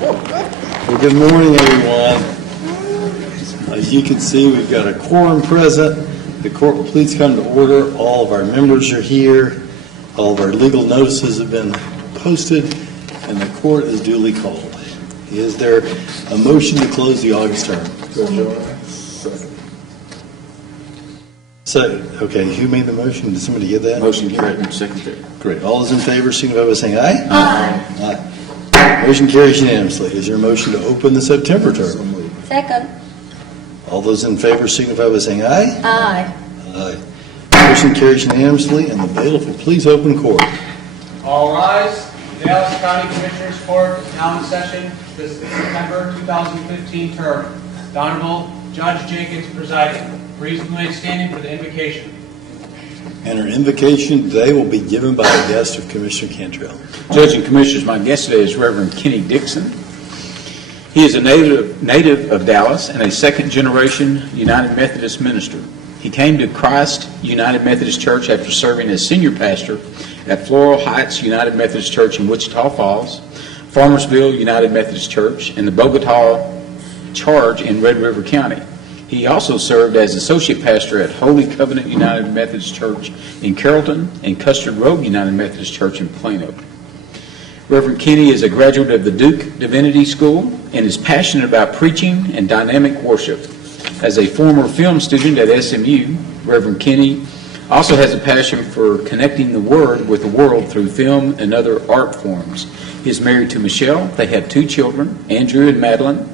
Well, good morning, everyone. As you can see, we've got a quorum present. The court will please come to order. All of our members are here. All of our legal notices have been posted, and the court is duly called. Is there a motion to close the August term? Second. Okay, who made the motion? Did somebody get that? Motion carried. Secretary. Great. All those in favor, signify by saying aye. Aye. Aye. Motion carries unanimously. Is there a motion to open the September term? Second. All those in favor signify by saying aye. Aye. Aye. Motion carries unanimously, and the bailiff will please open court. All rise. The Dallas County Commissioners Court is now in session this September 2015 term. The Honorable Judge Jenkins presiding. Please remain standing for the invocation. And our invocation today will be given by a guest of Commissioner Cantrell. Judge and Commissioners, my guest today is Reverend Kenny Dixon. He is a native of Dallas and a second-generation United Methodist minister. He came to Christ United Methodist Church after serving as senior pastor at Floral Heights United Methodist Church in Wichita Falls, Farmersville United Methodist Church, and the Bogota Charge in Red River County. He also served as associate pastor at Holy Covenant United Methodist Church in Carrollton and Custard Road United Methodist Church in Plano. Reverend Kenny is a graduate of the Duke Divinity School and is passionate about preaching and dynamic worship. As a former film student at SMU, Reverend Kenny also has a passion for connecting the Word with the world through film and other art forms. He is married to Michelle. They have 2 children, Andrew and Madeline.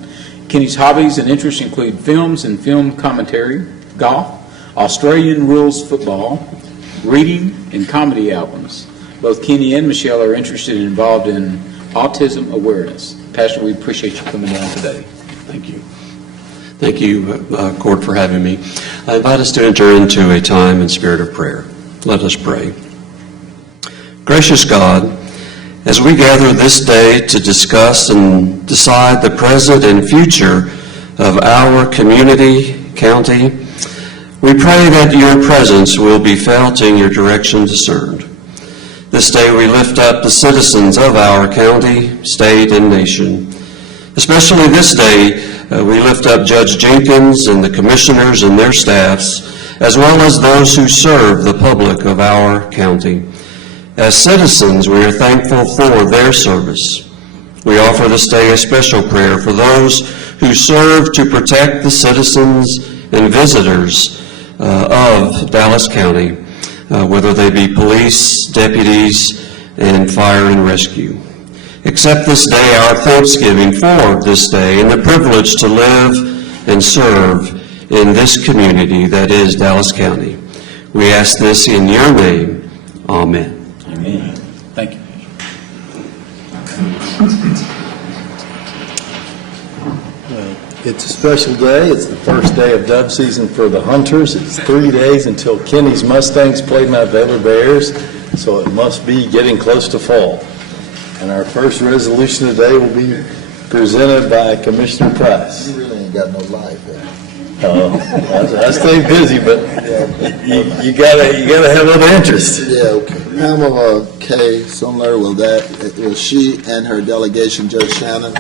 Kenny's hobbies and interests include films and film commentary, golf, Australian rules football, reading, and comedy albums. Both Kenny and Michelle are interested and involved in autism awareness. Pastor, we appreciate you coming down today. Thank you. Thank you, Court, for having me. I invite us to enter into a time and spirit of prayer. Let us pray. Gracious God, as we gather this day to discuss and decide the present and future of our community, county, we pray that your presence will be felt and your direction discerned. This day we lift up the citizens of our county, state, and nation. Especially this day, we lift up Judge Jenkins and the commissioners and their staffs, as well as those who serve the public of our county. As citizens, we are thankful for their service. We offer this day a special prayer for those who serve to protect the citizens and visitors of Dallas County, whether they be police, deputies, and fire and rescue. Accept this day our thanksgiving for this day and the privilege to live and serve in this community that is Dallas County. We ask this in your name. Amen. Amen. Thank you. It's a special day. It's the first day of dove season for the hunters. It's 3 days until Kenny's Mustangs play my Baylor Bears, so it must be getting close to fall. And our first resolution today will be presented by Commissioner Price. You really ain't got no life, I stay busy, but you gotta have other interests. Yeah, okay. Pamela K. Sumler, will she and her delegation, Judge Shannon,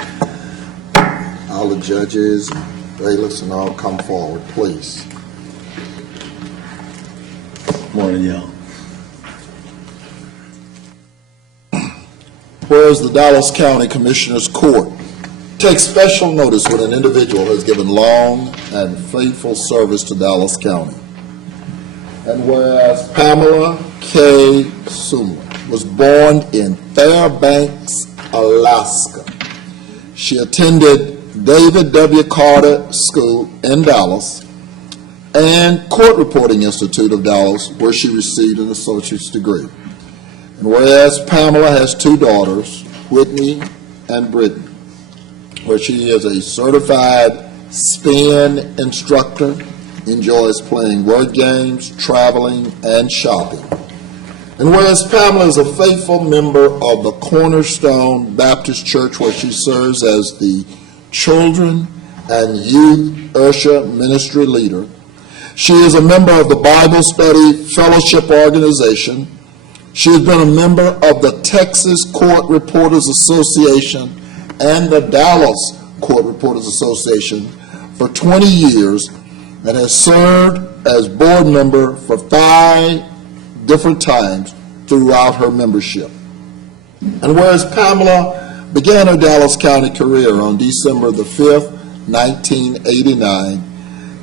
all the judges, bailiffs, and all come forward, please. Morning, y'all. Whereas the Dallas County Commissioners Court takes special notice when an individual has given long and faithful service to Dallas County. And whereas Pamela K. Sumler was born in Fairbanks, Alaska, she attended David W. Carter School in Dallas and Court Reporting Institute of Dallas, where she received an associate's degree. And whereas Pamela has 2 daughters, Whitney and Brittany, where she is a certified spin instructor, enjoys playing word games, traveling, and shopping. And whereas Pamela is a faithful member of the Cornerstone Baptist Church, where she serves as the Children and Youth Ursha Ministry Leader, she is a member of the Bible Study Fellowship Organization. She has been a member of the Texas Court Reporters Association and the Dallas Court Reporters Association for 20 years and has served as board member for 5 different times throughout her membership. And whereas Pamela began her Dallas County career on December the 5th, 1989,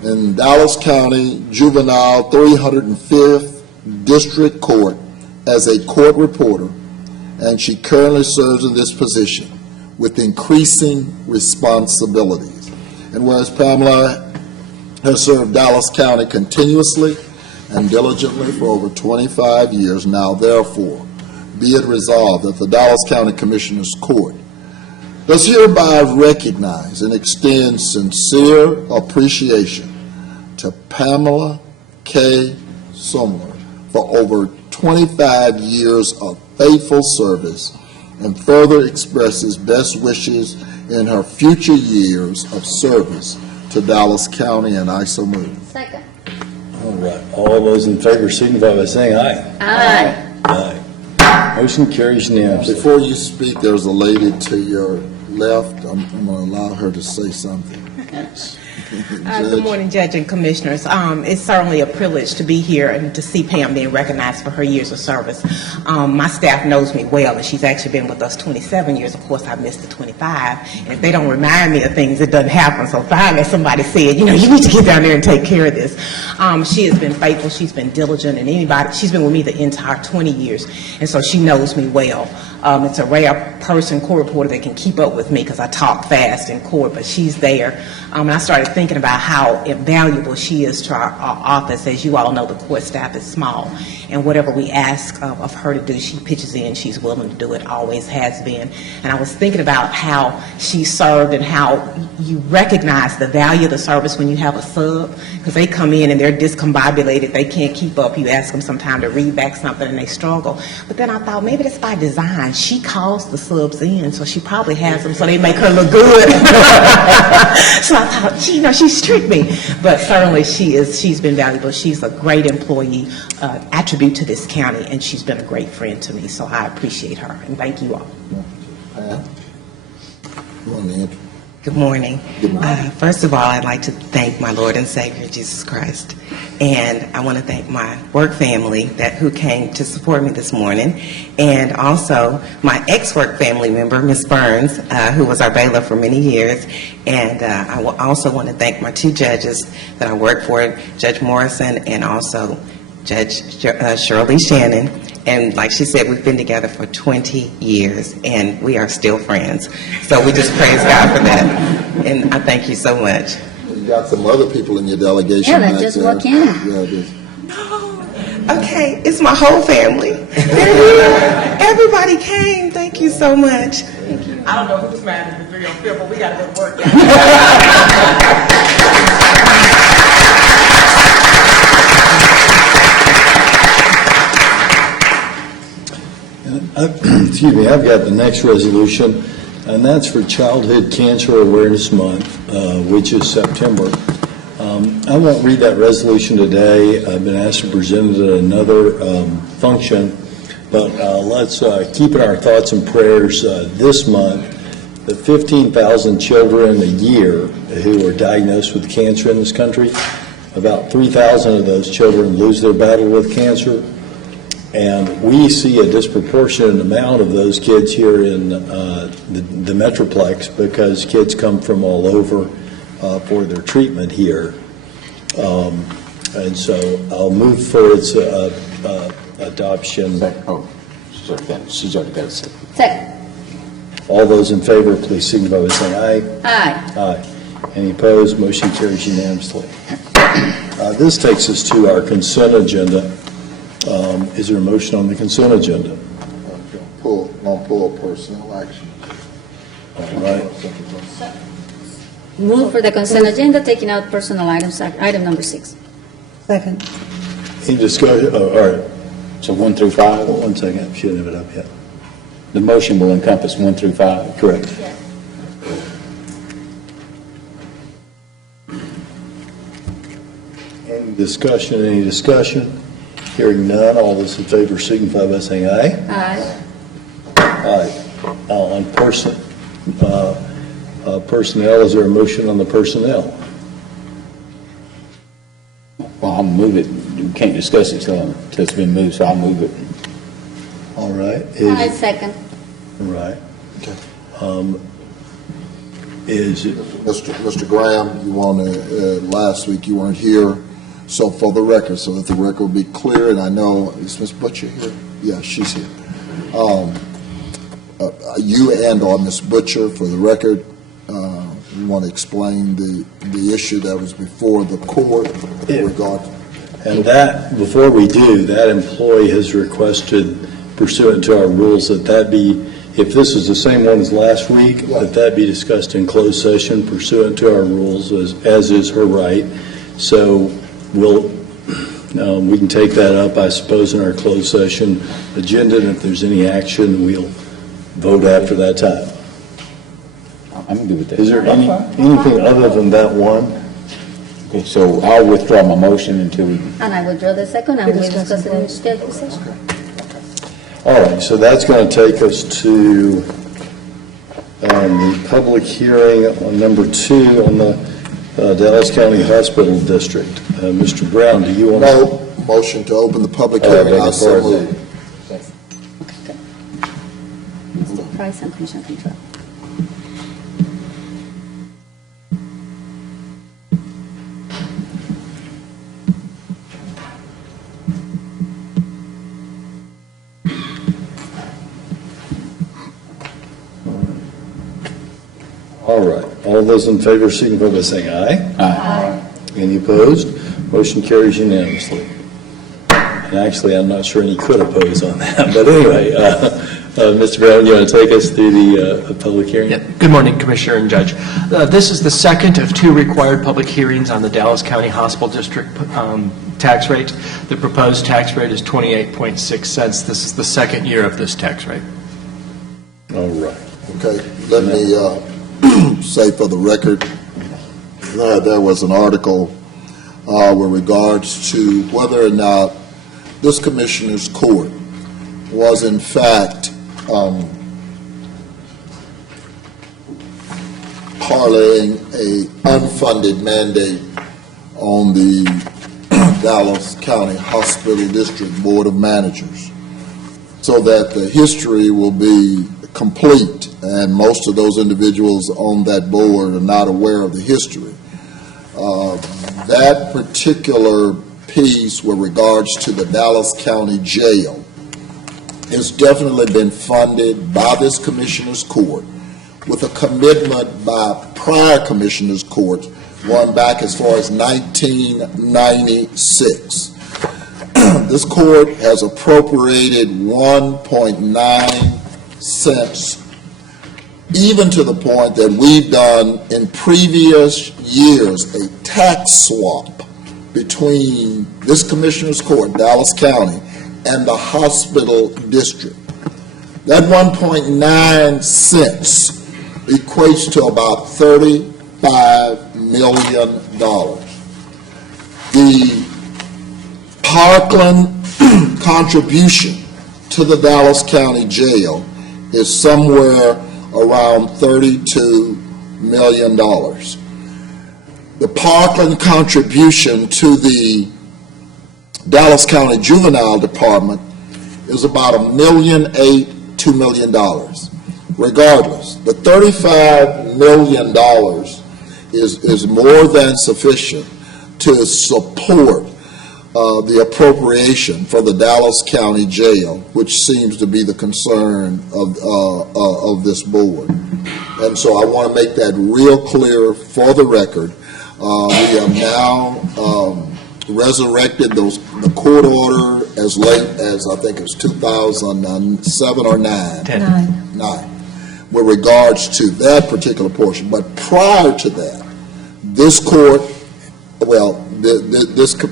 in Dallas County Juvenile 305th District Court as a court reporter, and she currently serves in this position with increasing responsibilities. And whereas Pamela has served Dallas County continuously and diligently for over 25 years now, therefore, be it resolved that the Dallas County Commissioners Court does hereby recognize and extend sincere appreciation to Pamela K. Sumler for over 25 years of faithful service and further expresses best wishes in her future years of service to Dallas County, and I so move. Second. All right, all those in favor signify by saying aye. Aye. Aye. Motion carries unanimously. Before you speak, there's a lady to your left. I'm going to allow her to say something. Good morning, Judge and Commissioners. It's certainly a privilege to be here and to see Pam being recognized for her years of service. My staff knows me well, and she's actually been with us 27 years. Of course, I missed the 25. And if they don't remind me of things, it doesn't happen. So finally, somebody said, you need to get down there and take care of this. She has been faithful. She's been diligent. And she's been with me the entire 20 years. And so she knows me well. It's a rare person, court reporter, that can keep up with me because I talk fast in court, but she's there. And I started thinking about how invaluable she is to our office. As you all know, the court staff is small, and whatever we ask of her to do, she pitches in. She's willing to do it, always has been. And I was thinking about how she served and how you recognize the value of the service when you have a sub, because they come in and they're discombobulated. They can't keep up. You ask them sometime to read back something and they struggle. But then I thought maybe that's by design. She calls the subs in, so she probably has them so they make her look good. So I thought, she's tricked me. But certainly she's been valuable. She's a great employee, attribute to this county, and she's been a great friend to me. So I appreciate her, and thank you all. Pam? You want to enter? Good morning. Good morning. First of all, I'd like to thank my Lord and Savior, Jesus Christ. And I want to thank my work family who came to support me this morning. And also my ex-work family member, Ms. Burns, who was our bailiff for many years. And I also want to thank my 2 judges that I work for, Judge Morrison and also Judge Shirley Shannon. And like she said, we've been together for 20 years, and we are still friends. So we just praise God for that. And I thank you so much. You got some other people in your delegation. Yeah, that back just there. walked in. Yeah, it is. Okay, it's my whole family. Everybody came. Thank you so much. I don't know who's mad at the 305, but we got to go to work. Excuse me, I've got the next resolution, and that's for Childhood Cancer Awareness Month, which is September. I won't read that resolution today. I've been asked to present it at another function, but let's keep in our thoughts and prayers this month the 15,000 children a year who are diagnosed with cancer in this country. About 3,000 of those children lose their battle with cancer. And we see a disproportionate amount of those kids here in the Metroplex because kids come from all over for their treatment here. And so I'll move for its adoption. She's already got a second. Second. All those in favor, please signify by saying aye. Aye. Aye. Any opposed? Motion carries unanimously. This takes us to our consent agenda. Is there a motion on the consent agenda? Pull personnel action. All right. Move for the consent agenda, taking out personal items, item number 6. Second. Any discussion? Oh, all right. So 1 through 5, Hold on 1 second. She didn't have it up yet. the motion will encompass 1 through 5. Correct. Any discussion? Any discussion? Hearing none, all those in favor signify by saying aye. Aye. Aye. On personnel. Is there a motion on the personnel? Well, I'll move it. We can't discuss it till it's been moved, so I'll move it. All right. I second. Right. Okay. Is it, Mr. Graham, you want to, last week you weren't here, so for the record, so that the record will be clear, and I know, is Ms. Butcher here? Yeah, she's here. You and/or Ms. Butcher, for the record, you want to explain the issue that was before the court in regard. and that, before we do, that employee has requested pursuant to our rules that be, if this is the same one as last week, that be discussed in closed session pursuant to our rules, as is her right. So we can take that up, I suppose, in our closed session agenda, and if there's any action, we'll vote after that time. I'm good with that. Is there anything other than that one? Okay, so I'll withdraw my motion until we... And I withdraw the second, and we'll discuss it in executive session. All right, so that's going to take us to the public hearing on number 2 on the Dallas County Hospital District. Mr. Brown, do you want to? No, motion to open the public hearing. I so move. Mr. Price and Commissioner Control. All right, all those in favor signify by saying aye. Aye. Any opposed? Motion carries unanimously. And actually, I'm not sure any could oppose on that, but anyway, Mr. Brown, you want to take us through the public hearing? Yeah. Good morning, Commissioner and Judge. This is the second of 2 required public hearings on the Dallas County Hospital District tax rate. The proposed tax rate is 28.6 cents. This is the second year of this tax rate. All right. Okay, let me say for the record, there was an article with regards to whether or not this Commissioner's Court was in fact parlaying a unfunded mandate on the Dallas County Hospital District Board of Managers, so that the history will be complete, and most of those individuals on that board are not aware of the history. That particular piece with regards to the Dallas County Jail has definitely been funded by this Commissioner's Court with a commitment by prior Commissioner's Courts going back as far as 1996. This court has appropriated 1.9 cents, even to the point that we've done in previous years a tax swap between this Commissioner's Court, Dallas County, and the hospital district. That 1.9 cents equates to about $35 million. The Parkland contribution to the Dallas County Jail is somewhere around $32 million. The Parkland contribution to the Dallas County Juvenile Department is about $1.8 million, $2 million. Regardless, the $35 million is more than sufficient to support the appropriation for the Dallas County Jail, which seems to be the concern of this board. And so I want to make that real clear for the record. We have now resurrected the court order as late as, I think it was 2007 or 9. 9. With regards to that particular portion. But prior to that, this court,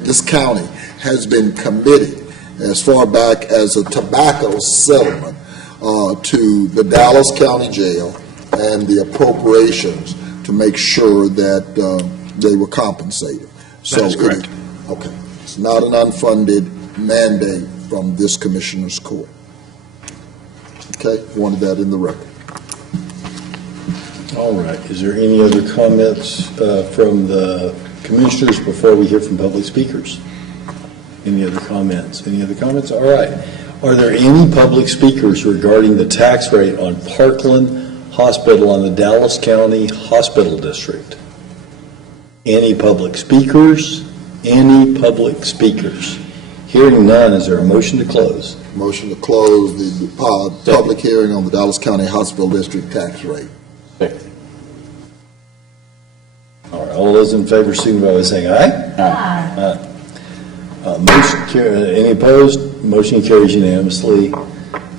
this county has been committed as far back as a tobacco settlement to the Dallas County Jail and the appropriations to make sure that they were compensated. That is correct. Okay. It's not an unfunded mandate from this Commissioner's Court. Okay? Wanted that in the record. All right. Is there any other comments from the commissioners before we hear from public speakers? Any other comments? Any other comments? All right. Are there any public speakers regarding the tax rate on Parkland Hospital on the Dallas County Hospital District? Any public speakers? Any public speakers? Hearing none, is there a motion to close? Motion to close the public hearing on the Dallas County Hospital District tax rate. All right, all those in favor, signify by saying aye. Aye. Any opposed? Motion carries unanimously.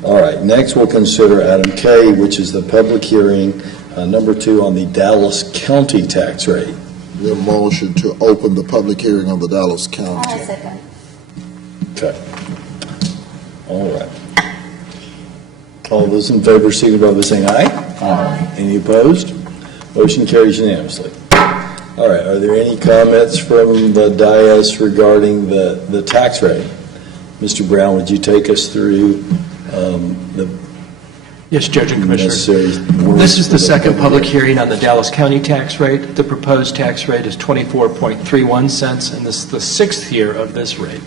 All right, next we'll consider item K, which is the public hearing, number 2, on the Dallas County tax rate. The motion to open the public hearing on the Dallas County. I second. Okay. All right. All those in favor, signify by saying aye. Aye. Any opposed? Motion carries unanimously. All right, are there any comments from the dais regarding the tax rate? Mr. Brown, would you take us through the Yes, Judge and Commissioners. necessary? This is the second public hearing on the Dallas County tax rate. The proposed tax rate is 24.31 cents, and this is the sixth year of this rate.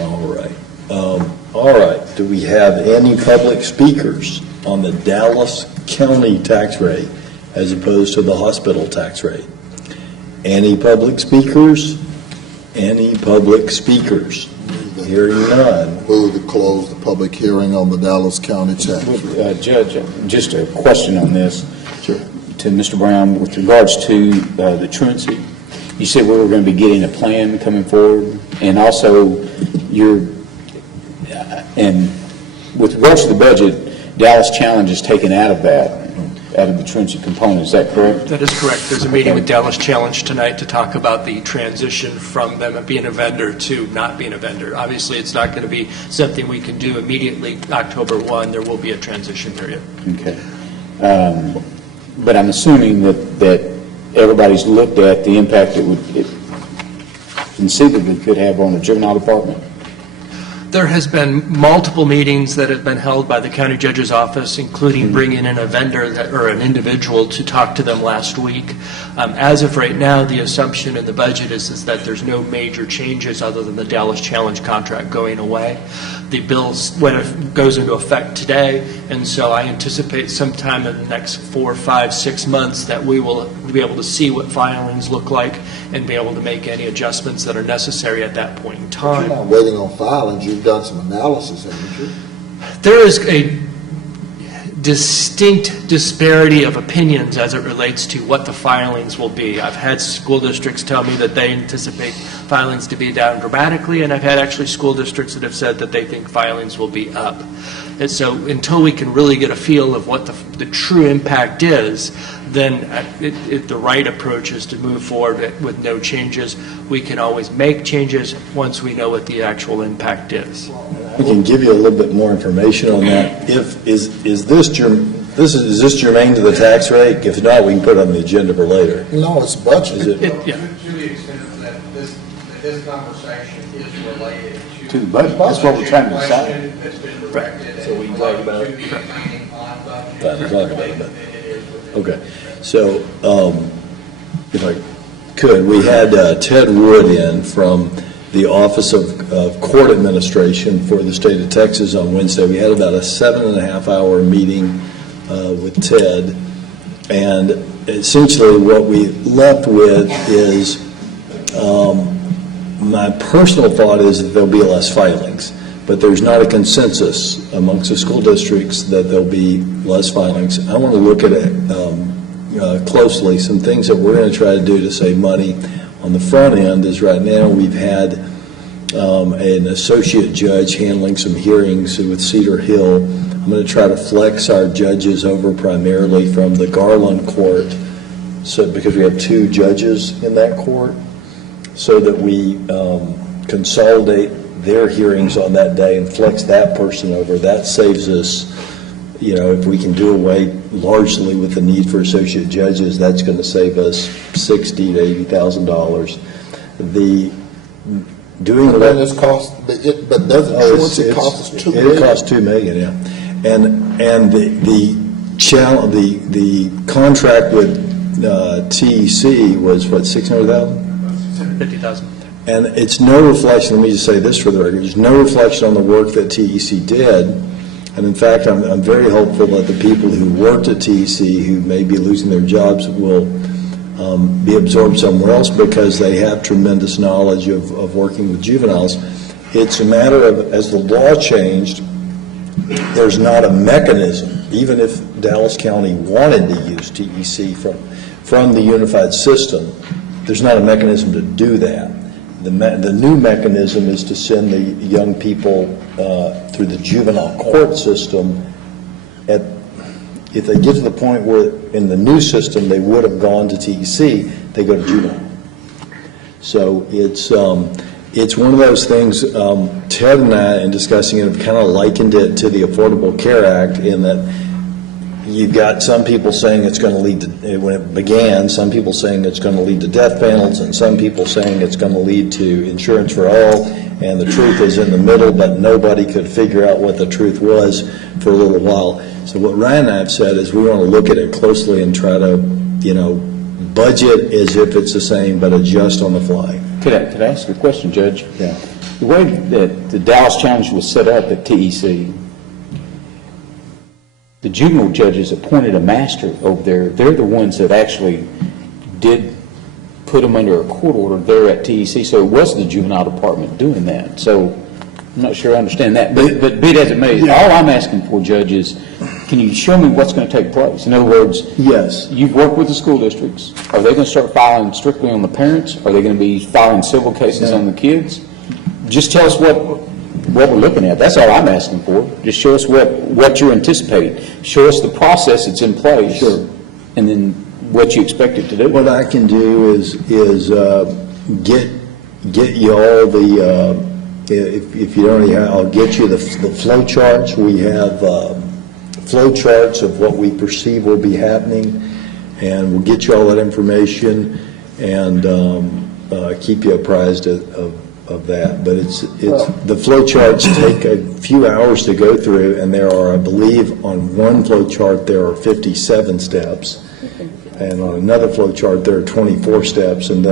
All right. All right, do we have any public speakers on the Dallas County tax rate as opposed to the hospital tax rate? Any public speakers? Any public speakers? Hearing none. Move to close the public hearing on the Dallas County tax rate. Judge, just a question on this. Sure. To Mr. Brown, with regards to the truancy, you said we were going to be getting a plan coming forward, and also and with regards to the budget, Dallas Challenge is taken out of that, out of the truancy component, is that correct? That is correct. There's a meeting with Dallas Challenge tonight to talk about the transition from them being a vendor to not being a vendor. Obviously, it's not going to be something we can do immediately October 1. There will be a transition period. Okay. But I'm assuming that everybody's looked at the impact it conceivably could have on the juvenile department. There has been multiple meetings that have been held by the county judge's office, including bringing in a vendor or an individual to talk to them last week. As of right now, the assumption in the budget is that there's no major changes other than the Dallas Challenge contract going away. The bill goes into effect today, and so I anticipate sometime in the next 4, 5, 6 months that we will be able to see what filings look like and be able to make any adjustments that are necessary at that point in time. You're not waiting on filings, you've done some analysis, haven't you? There is a distinct disparity of opinions as it relates to what the filings will be. I've had school districts tell me that they anticipate filings to be down dramatically, and I've had actually school districts that have said that they think filings will be up. And so until we can really get a feel of what the true impact is, then the right approach is to move forward with no changes. We can always make changes once we know what the actual impact is. We can give you a little bit more information on that. Is this germane to the tax rate? If not, we can put it on the agenda for later. No, it's budgeted. Yeah. To the extent that this conversation is related To the budget. That's what we're trying to decide. question that's been directed So we can talk about it. to the training on budget. Fine, we'll talk about it, but- It is within. Okay, so if I could, we had Ted Wood in from the Office of Court Administration for the state of Texas on Wednesday. We had about a 7.5-hour meeting with Ted, and essentially what we left with is my personal thought is that there'll be less filings, but there's not a consensus amongst the school districts that there'll be less filings. I want to look at it closely. Some things that we're going to try to do to save money on the front end is right now we've had an associate judge handling some hearings with Cedar Hill. I'm going to try to flex our judges over primarily from the Garland Court, so because we have 2 judges in that court, so that we consolidate their hearings on that day and flex that person over. That saves us, if we can do away largely with the need for associate judges, that's going to save us $60,000 to $80,000. But then it's cost, but doesn't truancy cost us $2 million? It costs $2 million, yeah. And the contract with TEC was, what, 600,000? 50,000. And it's no reflection, let me just say this for the record, there's no reflection on the work that TEC did. And in fact, I'm very hopeful that the people who worked at TEC who may be losing their jobs will be absorbed somewhere else because they have tremendous knowledge of working with juveniles. It's a matter of, as the law changed, there's not a mechanism, even if Dallas County wanted to use TEC from the unified system, there's not a mechanism to do that. The new mechanism is to send the young people through the juvenile court system. If they get to the point where in the new system they would have gone to TEC, they go to juvenile. So it's one of those things, Ted and I, in discussing it, have kind of likened it to the Affordable Care Act in that you've got some people saying it's going to lead to, when it began, some people saying it's going to lead to death panels, and some people saying it's going to lead to insurance for all, and the truth is in the middle, but nobody could figure out what the truth was for a little while. So what Ryan and I have said is we want to look at it closely and try to, budget as if it's the same, but adjust on the fly. Could I ask a question, Judge? Yeah. The way that the Dallas Challenge was set up at TEC, the juvenile judges appointed a master over there. They're the ones that actually did put them under a court order there at TEC, so it was the juvenile department doing that. So I'm not sure I understand that, but be it as it may, all I'm asking for, Judge, is can you show me what's going to take place? In other words, Yes. you've worked with the school districts. Are they going to start filing strictly on the parents? Are they going to be filing civil cases on the kids? Just tell us what we're looking at. That's all I'm asking for. Just show us what you're anticipating. Show us the process that's in place. Sure. And then what you expect it to do. What I can do is get you all the, if you don't already have, I'll get you the flow charts. We have flow charts of what we perceive will be happening, and we'll get you all that information and keep you apprised of that. But the flow charts take a few hours to go through, and there are, I believe, on one flow chart there are 57 steps, and on another flow chart there are 24 steps, and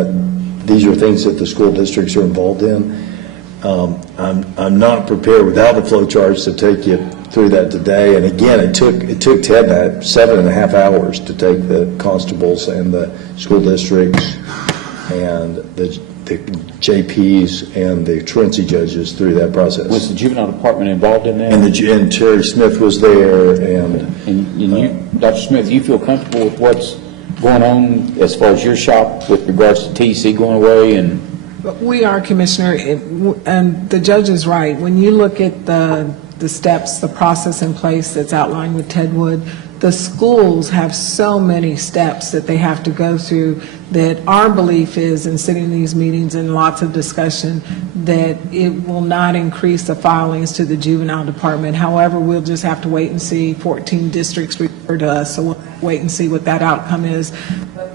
these are things that the school districts are involved in. I'm not prepared without the flow charts to take you through that today. And again, it took Ted and I 7.5 hours to take the constables and the school districts and the JPs and the truancy judges through that process. Was the juvenile department involved in that? And Terry Smith was there, And you, Dr. Smith, you feel comfortable with what's going on as far as your shop with regards to TEC going away? And We are, Commissioner, and the judge is right. When you look at the steps, the process in place that's outlined with Ted Wood, the schools have so many steps that they have to go through that our belief is, in sitting in these meetings and lots of discussion, that it will not increase the filings to the juvenile department. However, we'll just have to wait and see. 14 districts refer to us, so we'll wait and see what that outcome is.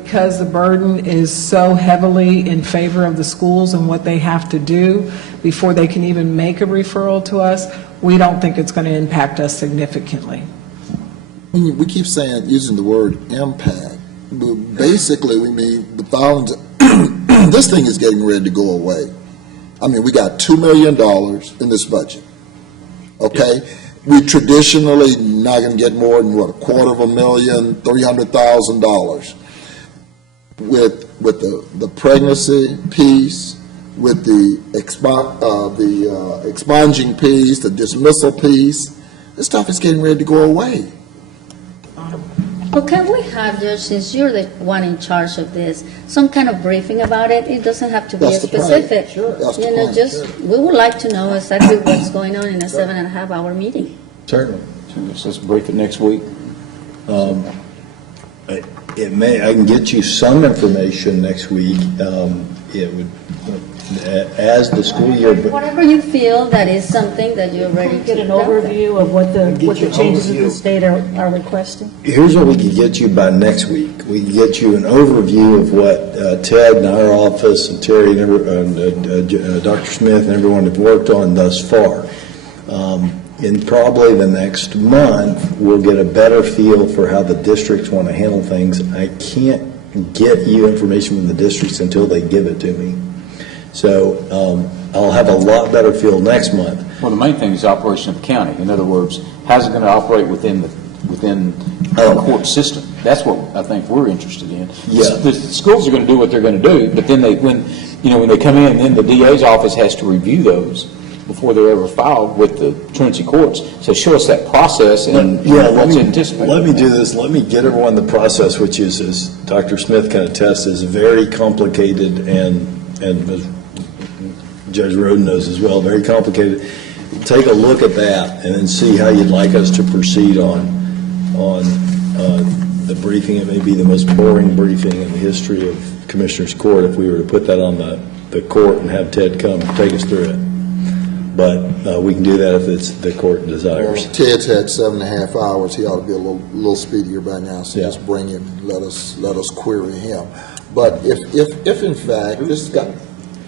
Because the burden is so heavily in favor of the schools and what they have to do before they can even make a referral to us, we don't think it's going to impact us significantly. We keep saying, using the word impact, but basically we mean the filings, this thing is getting ready to go away. I mean, we got $2 million in this budget, okay? We traditionally not going to get more than, what, $250,000, $300,000. With the pregnancy piece, with the expunging piece, the dismissal piece, this stuff is getting ready to go away. Well, can we have, Judge, since you're the one in charge of this, some kind of briefing about it? It doesn't have to be That's the plan. specific. Sure. That's the You know, plan. just, we would like to know exactly what's going on in a 7.5-hour meeting. Certainly. let's brief it next week. It may, I can get you some information next week. It would, as the school year. Whatever you feel that is something that you're ready to Get an go. overview of what the Get you an changes that overview. the state are requesting. Here's what we could get you by next week. We can get you an overview of what Ted and our office and Terry and Dr. Smith and everyone have worked on thus far. in probably the next month, we'll get a better feel for how the districts want to handle things. I can't get you information from the districts until they give it to me. So I'll have a lot better feel next month. Well, the main thing is operation of the county. In other words, how's it going to operate within the court system? That's what I think we're interested in. Yeah. The schools are going to do what they're going to do, but then when they come in, then the DA's office has to review those before they're ever filed with the truancy courts. So show us that process and what's anticipated. Let me do this. Let me get everyone the process, which is, as Dr. Smith can attest, is very complicated and as Judge Roden knows as well, very complicated. Take a look at that and then see how you'd like us to proceed on the briefing. It may be the most boring briefing in the history of Commissioners Court if we were to put that on the court and have Ted come take us through it. But we can do that if it's the court desires. Ted's had 7.5 hours. He ought to be a little speedier by now. So Yeah. just bring him and let us query him. But if in fact this guy,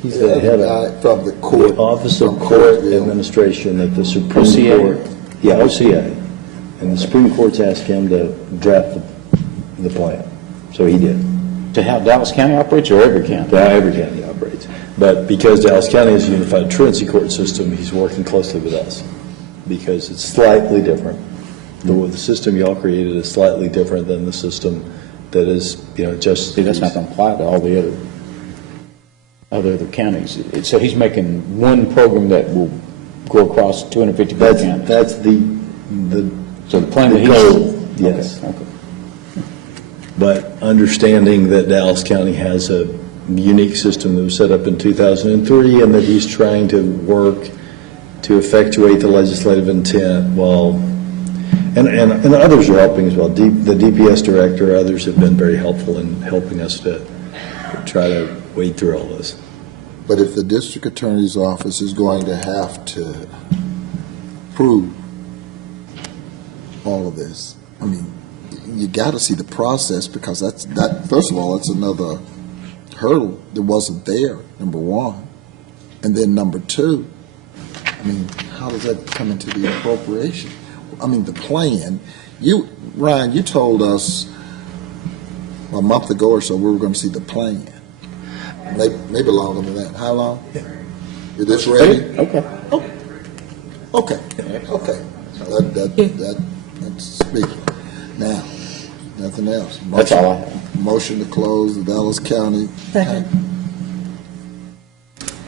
He's the head of from the court, the Office of from Court Courtville. Administration at the Supreme OCA? Court. Yeah, OCA. And the Supreme Court's asked him to draft the plan. So he did. To how Dallas County operates, or every county? How every county operates. But because Dallas County is a unified truancy court system, he's working closely with us because it's slightly different. The system y'all created is slightly different than the system that is, just. See, that's not going to apply to all the other counties. So he's making one program that will go across 254 counties. That's the So the plan that he's... goal, yes. Okay. But understanding that Dallas County has a unique system that was set up in 2003 and that he's trying to work to effectuate the legislative intent while, and others are helping as well. The DPS director, others have been very helpful in helping us to try to wade through all this. But if the district attorney's office is going to have to prove all of this, I mean, you got to see the process because first of all, that's another hurdle that wasn't there, number one. And then number two, I mean, how does that come into the appropriation? I mean, the plan, Ryan, you told us a month ago or so we were going to see the plan. Maybe longer than that. How long? Is this ready? Okay. Okay. That's speaking. Now, nothing else. That's all I have. Motion to close the Dallas County. Second.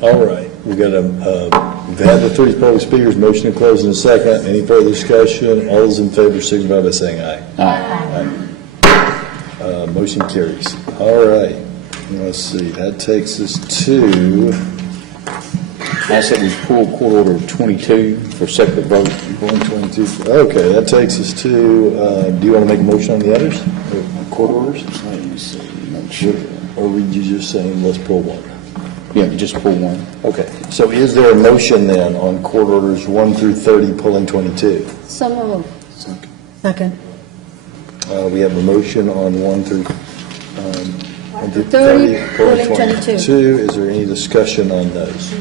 All right, we've had the three public speakers, motion to close in a second. Any further discussion? All those in favor signify by saying aye. Aye. Motion carries. All right, let's see, that takes us to, I said we pull court order 22 for separate vote. 122. Okay, that takes us to, do you want to make a motion on the others? Court orders? Let me see, make sure. Or were you just saying, let's pull one? Yeah, just pull one. Okay, so is there a motion then on court orders 1 through 30, pulling 22? So moved. Second. We have a motion on 1 through 30, pulling 22. Is there any discussion on those?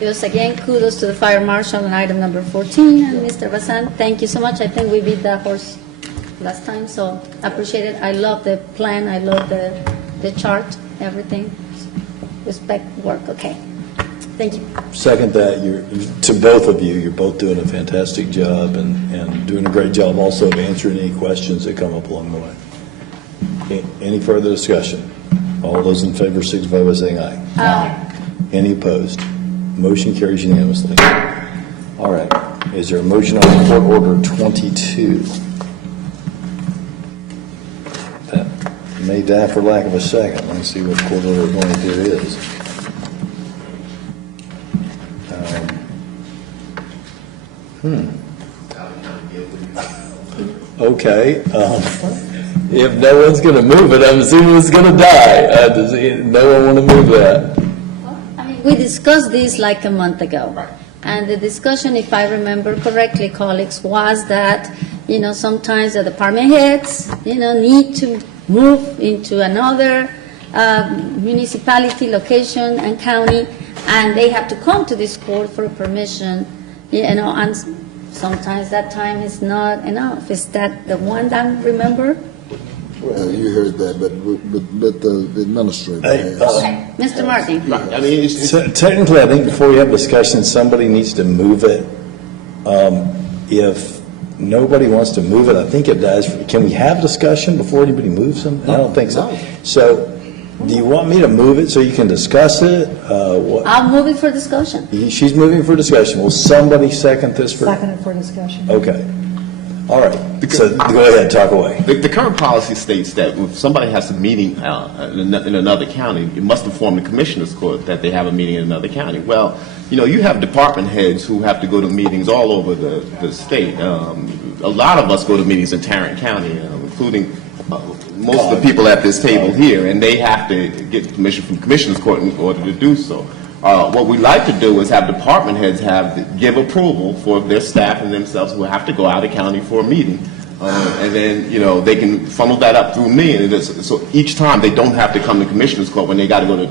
Yes, again, kudos to the fire marshal on item number 14, and Mr. Bazan, thank you so much. I think we beat that horse last time, so I appreciate it. I love the plan, I love the chart, everything. Respect work, okay. Thank you. Second that, to both of you, you're both doing a fantastic job and doing a great job also of answering any questions that come up along the way. Any further discussion? All those in favor signify by saying aye. Aye. Any opposed? Motion carries unanimously. All right, is there a motion on court order 22? That may die for lack of a second. Let me see what court order 22 is. Okay, if no one's going to move it, I'm assuming it's going to die. Does no one want to move that? I mean, we discussed this like a month ago. And the discussion, if I remember correctly, colleagues, was that, sometimes the department heads, need to move into another municipality, location, and county, and they have to come to this court for permission, and sometimes that time is not enough. Is that the one that remember? Well, you heard that, but the administrator Hey, has. Okay, Mr. Martin. I mean, it's Technically, I think before we have discussion, somebody needs to move it. If nobody wants to move it, I think it does. Can we have discussion before anybody moves them? I don't think so. No. So, do you want me to move it so you can discuss it? What? I'll move it for discussion. She's moving for discussion. Will somebody second this for? Seconded for discussion. Okay. All right. So, go ahead, talk away. the current policy states that if somebody has a meeting in another county, you must inform the commissioners court that they have a meeting in another county. Well, you have department heads who have to go to meetings all over the state. A lot of us go to meetings in Tarrant County, including most of the people at this table here, and they have to get permission from commissioners court in order to do so. What we like to do is have department heads give approval for their staff and themselves who have to go out of county for a meeting. And then, they can funnel that up through me. And so each time they don't have to come to commissioners court when they got to go to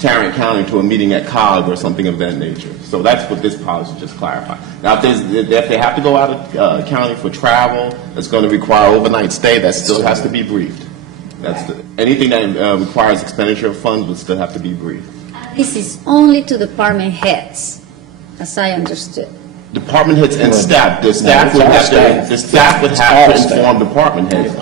Tarrant County to a meeting at COG or something of that nature. So that's what this policy just clarifies. Now, if they have to go out of county for travel, that's going to require overnight stay, that still has to be briefed. Anything that requires expenditure of funds would still have to be briefed. This is only to department heads, as I understood. Department heads and staff. The staff would have to inform department heads.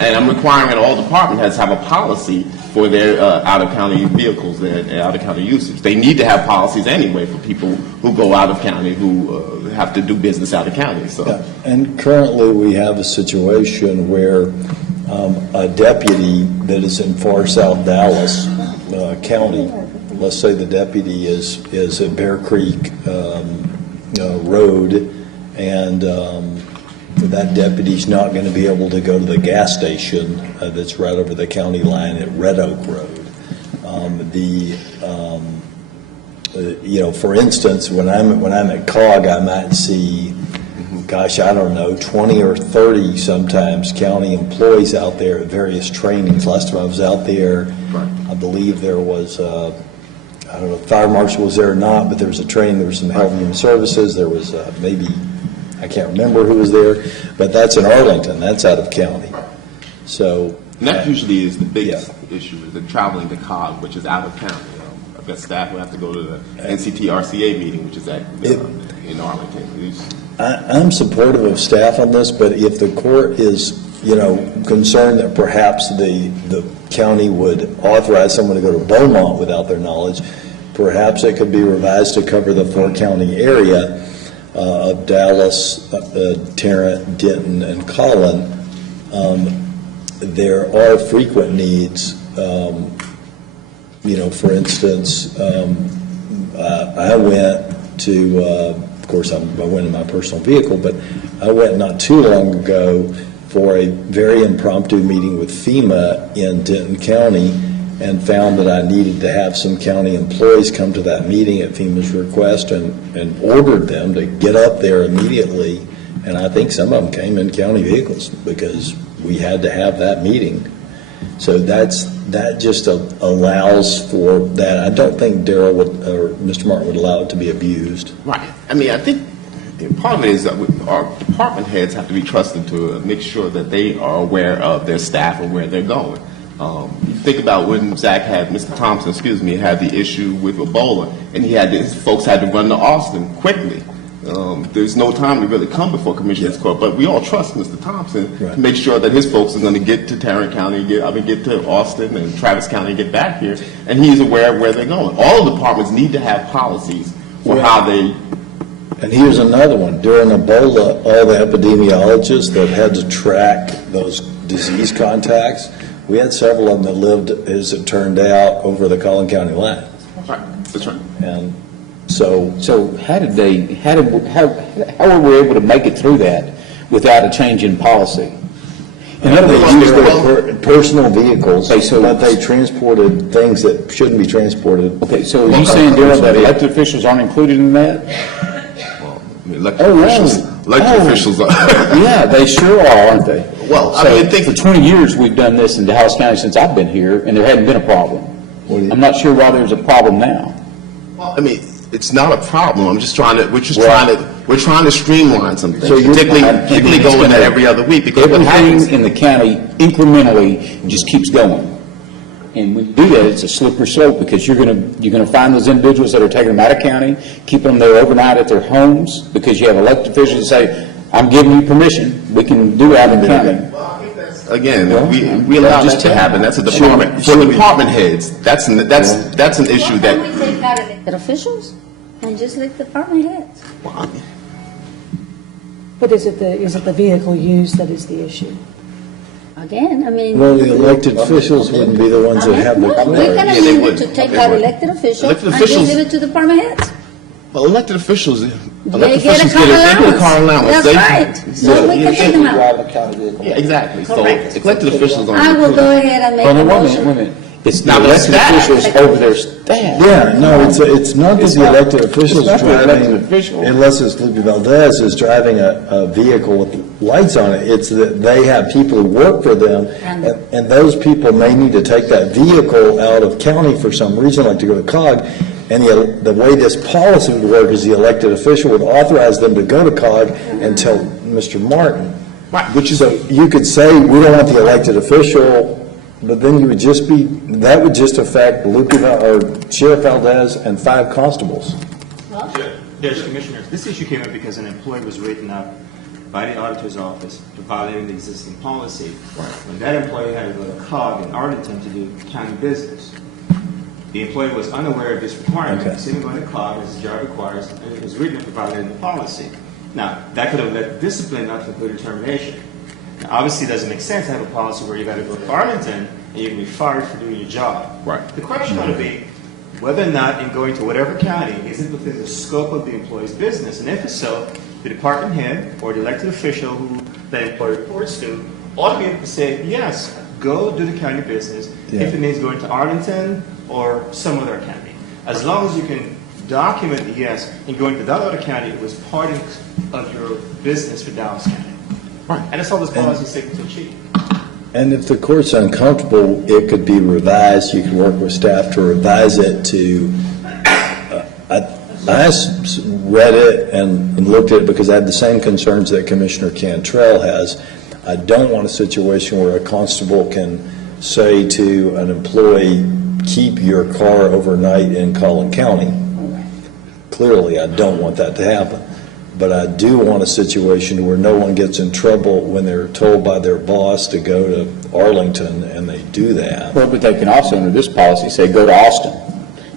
And I'm requiring that all department heads have a policy for their out-of-county vehicles, their out-of-county usage. They need to have policies anyway for people who go out of county, who have to do business out of county. So, Yeah. And currently, we have a situation where a deputy that is in far south Dallas County, let's say the deputy is at Bear Creek Road, and that deputy's not going to be able to go to the gas station that's right over the county line at Red Oak Road. For instance, when I'm at COG, I might see, gosh, I don't know, 20 or 30 sometimes county employees out there at various trainings. Last time I was out there, I believe there was, I don't know if fire marshal was there or not, but there was a training, there was some health and human services, there was maybe, I can't remember who was there, but that's in Arlington, that's out of county. So. and that usually is the biggest issue, is the traveling to COG, which is out of county. I've got staff who have to go to the NCTRCA meeting, which is in Arlington. I'm supportive of staff on this, but if the court is, concerned that perhaps the county would authorize someone to go to Beaumont without their knowledge, perhaps it could be revised to cover the four-county area of Dallas, Tarrant, Denton, and Collin. There are frequent needs. For instance, I went to, of course, I went in my personal vehicle, but I went not too long ago for a very impromptu meeting with FEMA in Denton County, and found that I needed to have some county employees come to that meeting at FEMA's request, and ordered them to get up there immediately. And I think some of them came in county vehicles because we had to have that meeting. So that just allows for that. I don't think Darrell or Mr. Martin would allow it to be abused. Right. I mean, I think part of it is that our department heads have to be trusted to make sure that they are aware of their staff and where they're going. You think about when Mr. Thompson, had the issue with Ebola, and his folks had to run to Austin quickly. There's no time to really come before Commissioner's Court, but we all trust Mr. Thompson to make sure that his folks are going to get to Tarrant County, get to Austin and Travis County and get back here, and he's aware of where they're going. All departments need to have policies for how they... And here's another one. During Ebola, all the epidemiologists that had to track those disease contacts, we had several of them that lived, as it turned out, over the Collin County line. Right, that's right. And so how were we able to make it through that without a change in policy? in other words, they used personal vehicles, but they transported things that shouldn't be transported. Okay, so are you saying, Darrell, that elected officials aren't included in that? Well, I mean, elected officials are. Yeah, they sure are, aren't they? Well, So, for 20 years, we've done this in Dallas County since I've been here, and there hadn't been a problem. I'm not sure why there's a problem now. Well, I mean, it's not a problem. We're just trying to streamline some things, So you're- particularly going to every other week, because what happens, Everything in the county incrementally just keeps going. And when you do that, it's a slippery slope, because you're going to find those individuals that are taking them out of county, keeping them there overnight at their homes, because you have elected officials that say, I'm giving you permission, we can do it out in the county. again, we allow that to happen. That's a department, for department heads, that's an issue Why that, can't we take out elected officials and just let department heads? But is it the vehicle used that is the issue? Again, I mean. Well, the elected officials wouldn't be the ones that have the. No, we can Yeah, they amend would. it to take They out would. elected officials Elected and just officials- leave it to department heads. well, elected officials They get a car get a car allowance. allowance. That's right. So we can take them out. Yeah, exactly. So Correct. elected officials I aren't. will go ahead and make Well, a no, wait a motion. minute. It's the Now, the elected staff- officials over their staff. Yeah, no, it's not that the elected officials not the elected driving, official. unless it's Lupe Valdez is driving a vehicle with lights on it. It's that they have people who work for them, and those people may need to take that vehicle out of county for some reason, like to go to COG, and the way this policy would work is the elected official would authorize them to go to COG and tell Mr. Martin. Right. Which is, so you could say, we don't want the elected official, but then you would just be, that would just affect Lupe, or Sheriff Valdez and 5 constables. Judge, Commissioners, this issue came up because an employee was written up by the auditor's office for violating the existing policy. When that employee had to go to COG in Arlington to do county business, the employee was unaware of this requirement. Okay. Instead of going to COG, as his job requires, and it was written up for violating the policy. Now, that could have led to discipline, not to include termination. Now, obviously, it doesn't make sense to have a policy where you got to go to Arlington and you can be fired for doing your job. Right. The question ought to be whether or not in going to whatever county, is it within the scope of the employee's business? And if so, the department head or the elected official who the employee reports to ought to be able to say, yes, go do the county business, Yeah. if it means going to Arlington or some other county. As long as you can document, yes, in going to that other county, it was part of your business for Dallas County. Right. And that's all this policy is seeking to achieve. And if the court's uncomfortable, it could be revised, you could work with staff to revise it to, read it and looked at it because I had the same concerns that Commissioner Cantrell has. I don't want a situation where a constable can say to an employee, keep your car overnight in Collin County. Clearly, I don't want that to happen. But I do want a situation where no one gets in trouble when they're told by their boss to go to Arlington and they do that. Well, but they can also, under this policy, say, go to Austin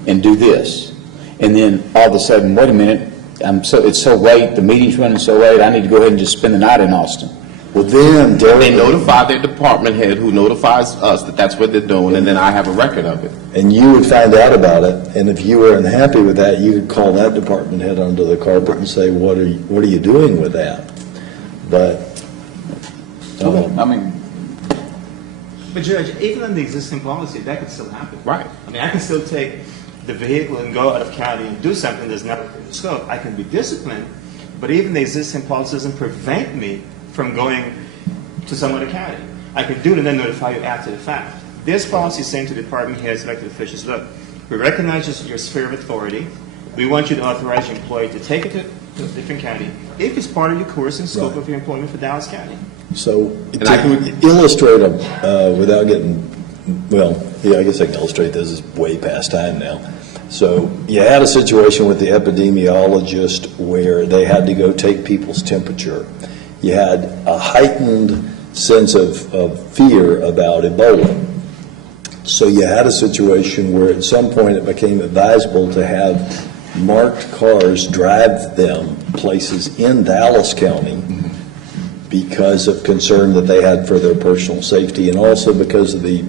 and do this. And then all of a sudden, wait a minute, it's so late, the meeting's running so late, I need to go ahead and just spend the night in Austin. Well, then, They notify their department head, who notifies us that that's what they're doing, and then I have a record of it. and you would find out about it, and if you were unhappy with that, you could call that department head under the carpet and say, what are you doing with that? But, I mean, But Judge, even under the existing policy, that could still happen. Right. I mean, I can still take the vehicle and go out of county and do something that's not within the scope. I can be disciplined, but even the existing policy doesn't prevent me from going to some other county. I can do it and then notify you after the fact. This policy is saying to department heads, elected officials, look, we recognize your sphere of authority. We want you to authorize your employee to take it to a different county if it's part of your course and scope Right. of your employment for Dallas County. so, And I to illustrate, without getting, well, yeah, I guess I can illustrate this, is way past time now. So you had a situation with the epidemiologist where they had to go take people's temperature. You had a heightened sense of fear about Ebola. So you had a situation where at some point it became advisable to have marked cars drive them places in Dallas County because of concern that they had for their personal safety and also because of the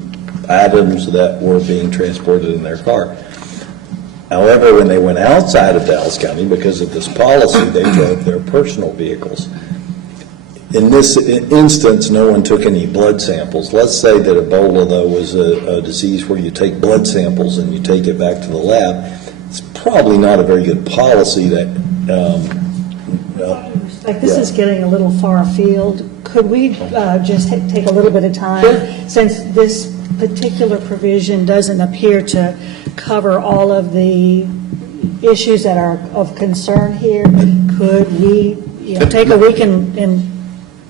items that were being transported in their car. However, when they went outside of Dallas County, because of this policy, they drove their personal vehicles. In this instance, no one took any blood samples. Let's say that Ebola, though, was a disease where you take blood samples and you take it back to the lab. It's probably not a very good policy that, Like, this is getting a little far afield. Could we just take a little bit of time? Since this particular provision doesn't appear to cover all of the issues that are of concern here, could we, take a week and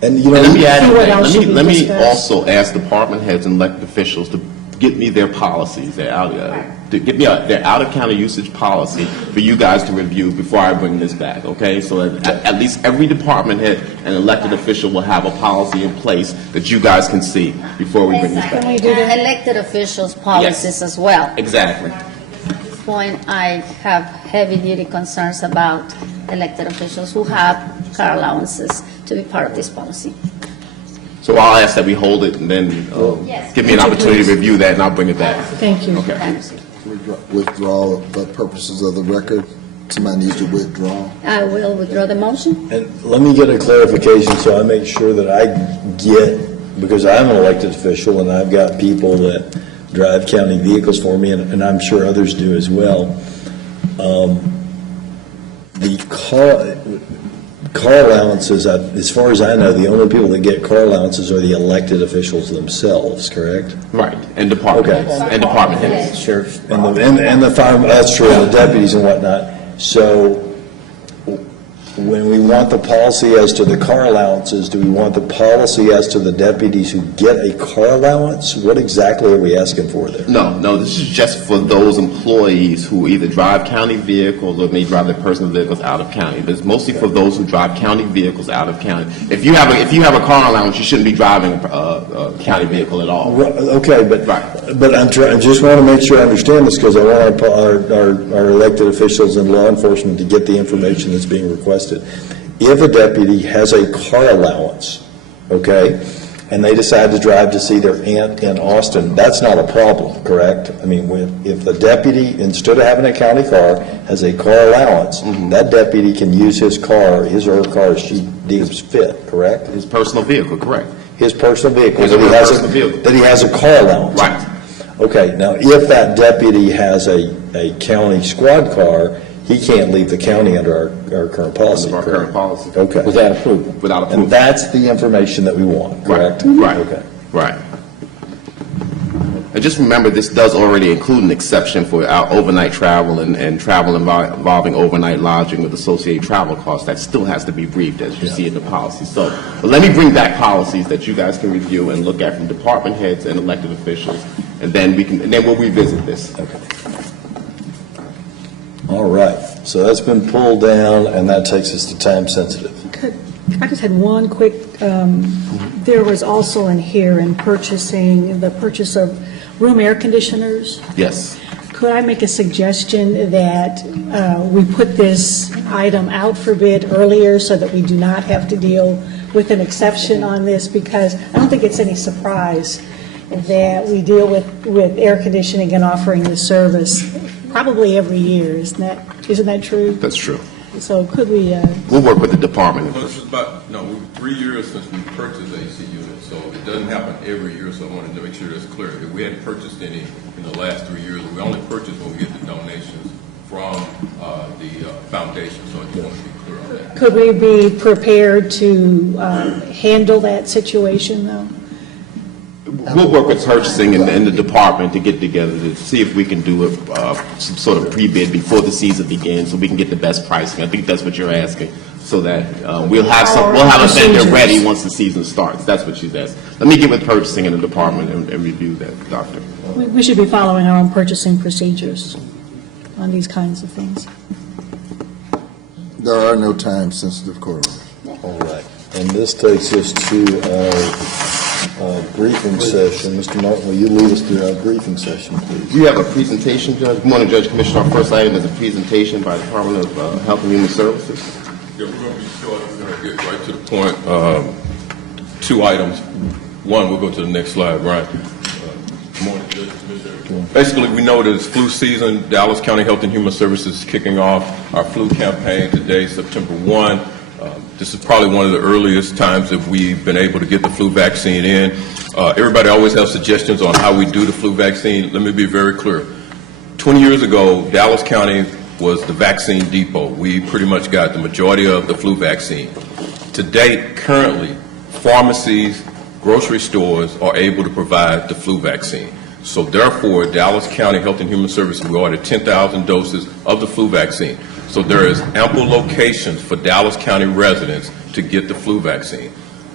And, Oh, Let me add See to what that. else should be Let me discussed. also ask department heads and elected officials to get me their policies, to get me their out-of-county usage policy for you guys to review before I bring this back, okay? So at least every department head and elected official will have a policy in place that you guys can see before we bring this back. Can we do that? And elected officials' policies as well. Exactly. At this point, I have heavy-duty concerns about elected officials who have car allowances to be part of this policy. So I'll ask that we hold it and then Yes. give me an opportunity to review that and I'll bring it back. Thank you. Okay. Withdraw for purposes of the record. Somebody needs to withdraw. I will withdraw the motion. And let me get a clarification so I make sure that I get, because I'm an elected official and I've got people that drive county vehicles for me, and I'm sure others do as well. The car allowances, as far as I know, the only people that get car allowances are the elected officials themselves, correct? Right, and department Okay. heads, and department heads. Sheriff, and the firemen, that's true, and the deputies and whatnot. So when we want the policy as to the car allowances, do we want the policy as to the deputies who get a car allowance? What exactly are we asking for there? No, this is just for those employees who either drive county vehicles or may drive their personal vehicles out of county. But it's mostly for those who drive county vehicles out of county. If you have a car allowance, you shouldn't be driving a county vehicle at all. Okay, but I just want to make sure I understand this, because I want our elected officials and law enforcement to get the information that's being requested. If a deputy has a car allowance, okay, and they decide to drive to see their aunt in Austin, that's not a problem, correct? I mean, if the deputy, instead of having a county car, has a car allowance, that deputy can use his car, his or her car as she deems fit, correct? His personal vehicle, correct. His personal vehicle. His that he own has personal vehicle. That he has a car allowance. Right. Okay, now, if that deputy has a county squad car, he can't leave the county under our current policy, Under our correct? current policy. Okay. Without approval. Without approval. And that's the information that we want, correct? Right. Okay. Right. And just remember, this does already include an exception for our overnight travel and travel involving overnight lodging with associated travel costs. That still has to be briefed, as you see in the policy. So, but let me bring back policies that you guys can review and look at from department heads and elected officials, and then we'll revisit this. Okay. All right, so that's been pulled down, and that takes us to time sensitive. I just had one quick, there was also in here in the purchase of room air conditioners. Yes. Could I make a suggestion that we put this item out for bid earlier so that we do not have to deal with an exception on this? Because I don't think it's any surprise that we deal with air conditioning and offering the service probably every year. Isn't that true? That's true. So could we, We'll work with the department. Well, it's about, 3 years since we purchased AC units, so it doesn't happen every year, so I wanted to make sure that's clear. If we hadn't purchased any in the last 3 years, we only purchase when we get the donations from the foundation, so I just want to be clear on that. could we be prepared to handle that situation, though? We'll work with purchasing and the department to get together to see if we can do some sort of pre-bid before the season begins, so we can get the best pricing. I think that's what you're asking, so that we'll have a vendor ready once the season starts. That's what she's asking. Let me get with purchasing in the department and review that, Doctor. We should be following our own purchasing procedures on these kinds of things. There are no time-sensitive corridors. All right, and this takes us to our briefing session. Mr. Martin, will you lead us through our briefing session, please? We have a presentation, Judge. Good morning, Judge Commissioner. Our first item is a presentation by the Department of Health and Human Services. Yeah, we're going to be short. We're going to get right to the point. 2 items. One, we'll go to the next slide, Brian. Good morning, Judge Commissioner. Basically, we know that it's flu season. Dallas County Health and Human Services is kicking off our flu campaign today, September 1. This is probably one of the earliest times that we've been able to get the flu vaccine in. Everybody always has suggestions on how we do the flu vaccine. Let me be very clear. 20 years ago, Dallas County was the vaccine depot. We pretty much got the majority of the flu vaccine. To date, currently, pharmacies, grocery stores are able to provide the flu vaccine. So therefore, Dallas County Health and Human Services, we ordered 10,000 doses of the flu vaccine. So there is ample locations for Dallas County residents to get the flu vaccine.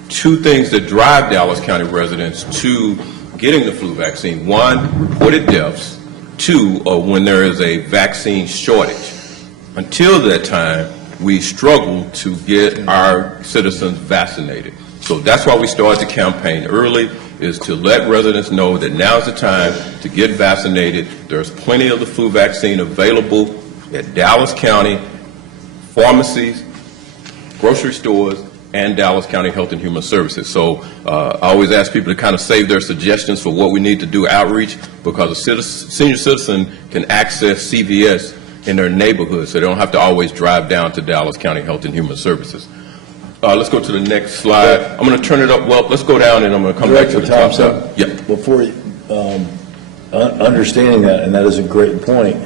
Two things that drive Dallas County residents to getting the flu vaccine: one, reported deaths; two, when there is a vaccine shortage. Until that time, we struggle to get our citizens vaccinated. So that's why we started the campaign early, is to let residents know that now's the time to get vaccinated. There's plenty of the flu vaccine available at Dallas County pharmacies, grocery stores, and Dallas County Health and Human Services. So I always ask people to kind of save their suggestions for what we need to do outreach, because a senior citizen can access CVS in their neighborhood, so they don't have to always drive down to Dallas County Health and Human Services. Let's go to the next slide. I'm going to turn it up. Well, let's go down, and I'm going to come back to the top side. Yeah. Before you, understanding that, and that is a great point,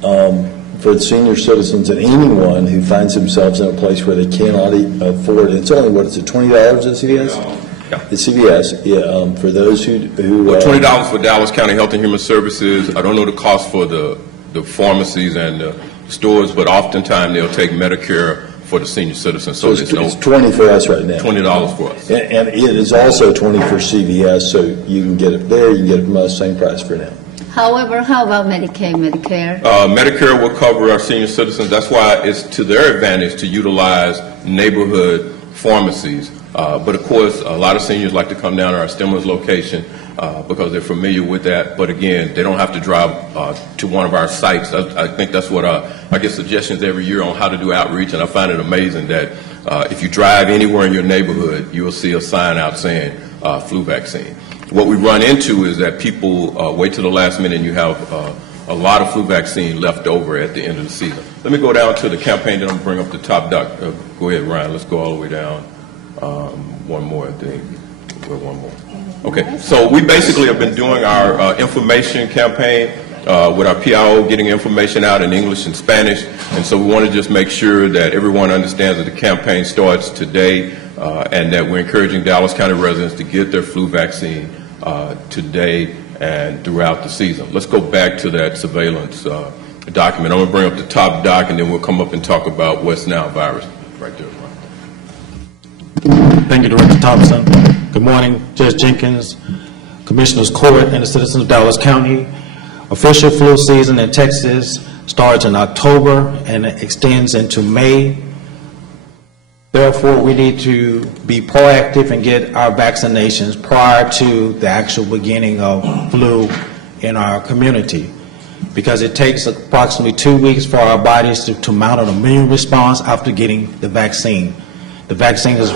for the senior citizens and anyone who finds themselves in a place where they cannot afford, it's only, what is it, $20 at CVS? Yeah. At CVS, yeah, for those who Well, $20 for Dallas County Health and Human Services. I don't know the cost for the pharmacies and the stores, but oftentimes they'll take Medicare for the senior citizens. So it's 20 for us right now. $20 for us. And it is also 20 for CVS, so you can get it there, you can get it from us, same price for now. However, how about Medicaid, Medicare? Medicare will cover our senior citizens. That's why it's to their advantage to utilize neighborhood pharmacies. But of course, a lot of seniors like to come down to our stimulus location because they're familiar with that. But again, they don't have to drive to one of our sites. I think that's what I get suggestions every year on how to do outreach, and I find it amazing that if you drive anywhere in your neighborhood, you will see a sign out saying flu vaccine. What we run into is that people wait till the last minute, and you have a lot of flu vaccine left over at the end of the season. Let me go down to the campaign, then I'm going to bring up the top doc. Go ahead, Ryan. Let's go all the way down. One more, I think. One more. Okay, so we basically have been doing our information campaign with our PIO, getting information out in English and Spanish, and so we want to just make sure that everyone understands that the campaign starts today and that we're encouraging Dallas County residents to get their flu vaccine today and throughout the season. Let's go back to that surveillance document. I'm going to bring up the top doc, and then we'll come up and talk about West Nile virus. Right there. Thank you, Director Thompson. Good morning, Judge Jenkins, Commissioners Court, and the citizens of Dallas County. Official flu season in Texas starts in October and extends into May. Therefore, we need to be proactive and get our vaccinations prior to the actual beginning of flu in our community, because it takes approximately 2 weeks for our bodies to mount an immune response after getting the vaccine. The vaccine is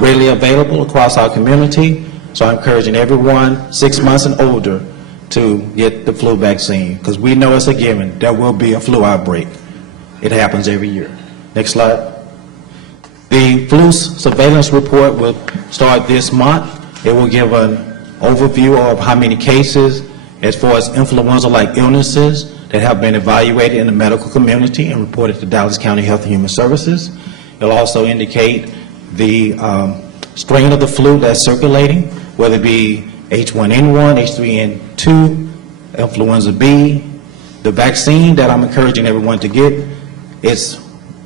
readily available across our community, so I'm encouraging everyone 6 months and older to get the flu vaccine, because we know it's a given. There will be a flu outbreak. It happens every year. Next slide. The flu surveillance report will start this month. It will give an overview of how many cases as far as influenza-like illnesses that have been evaluated in the medical community and reported to Dallas County Health and Human Services. It'll also indicate the strain of the flu that's circulating, whether it be H1N1, H3N2, influenza B. The vaccine that I'm encouraging everyone to get is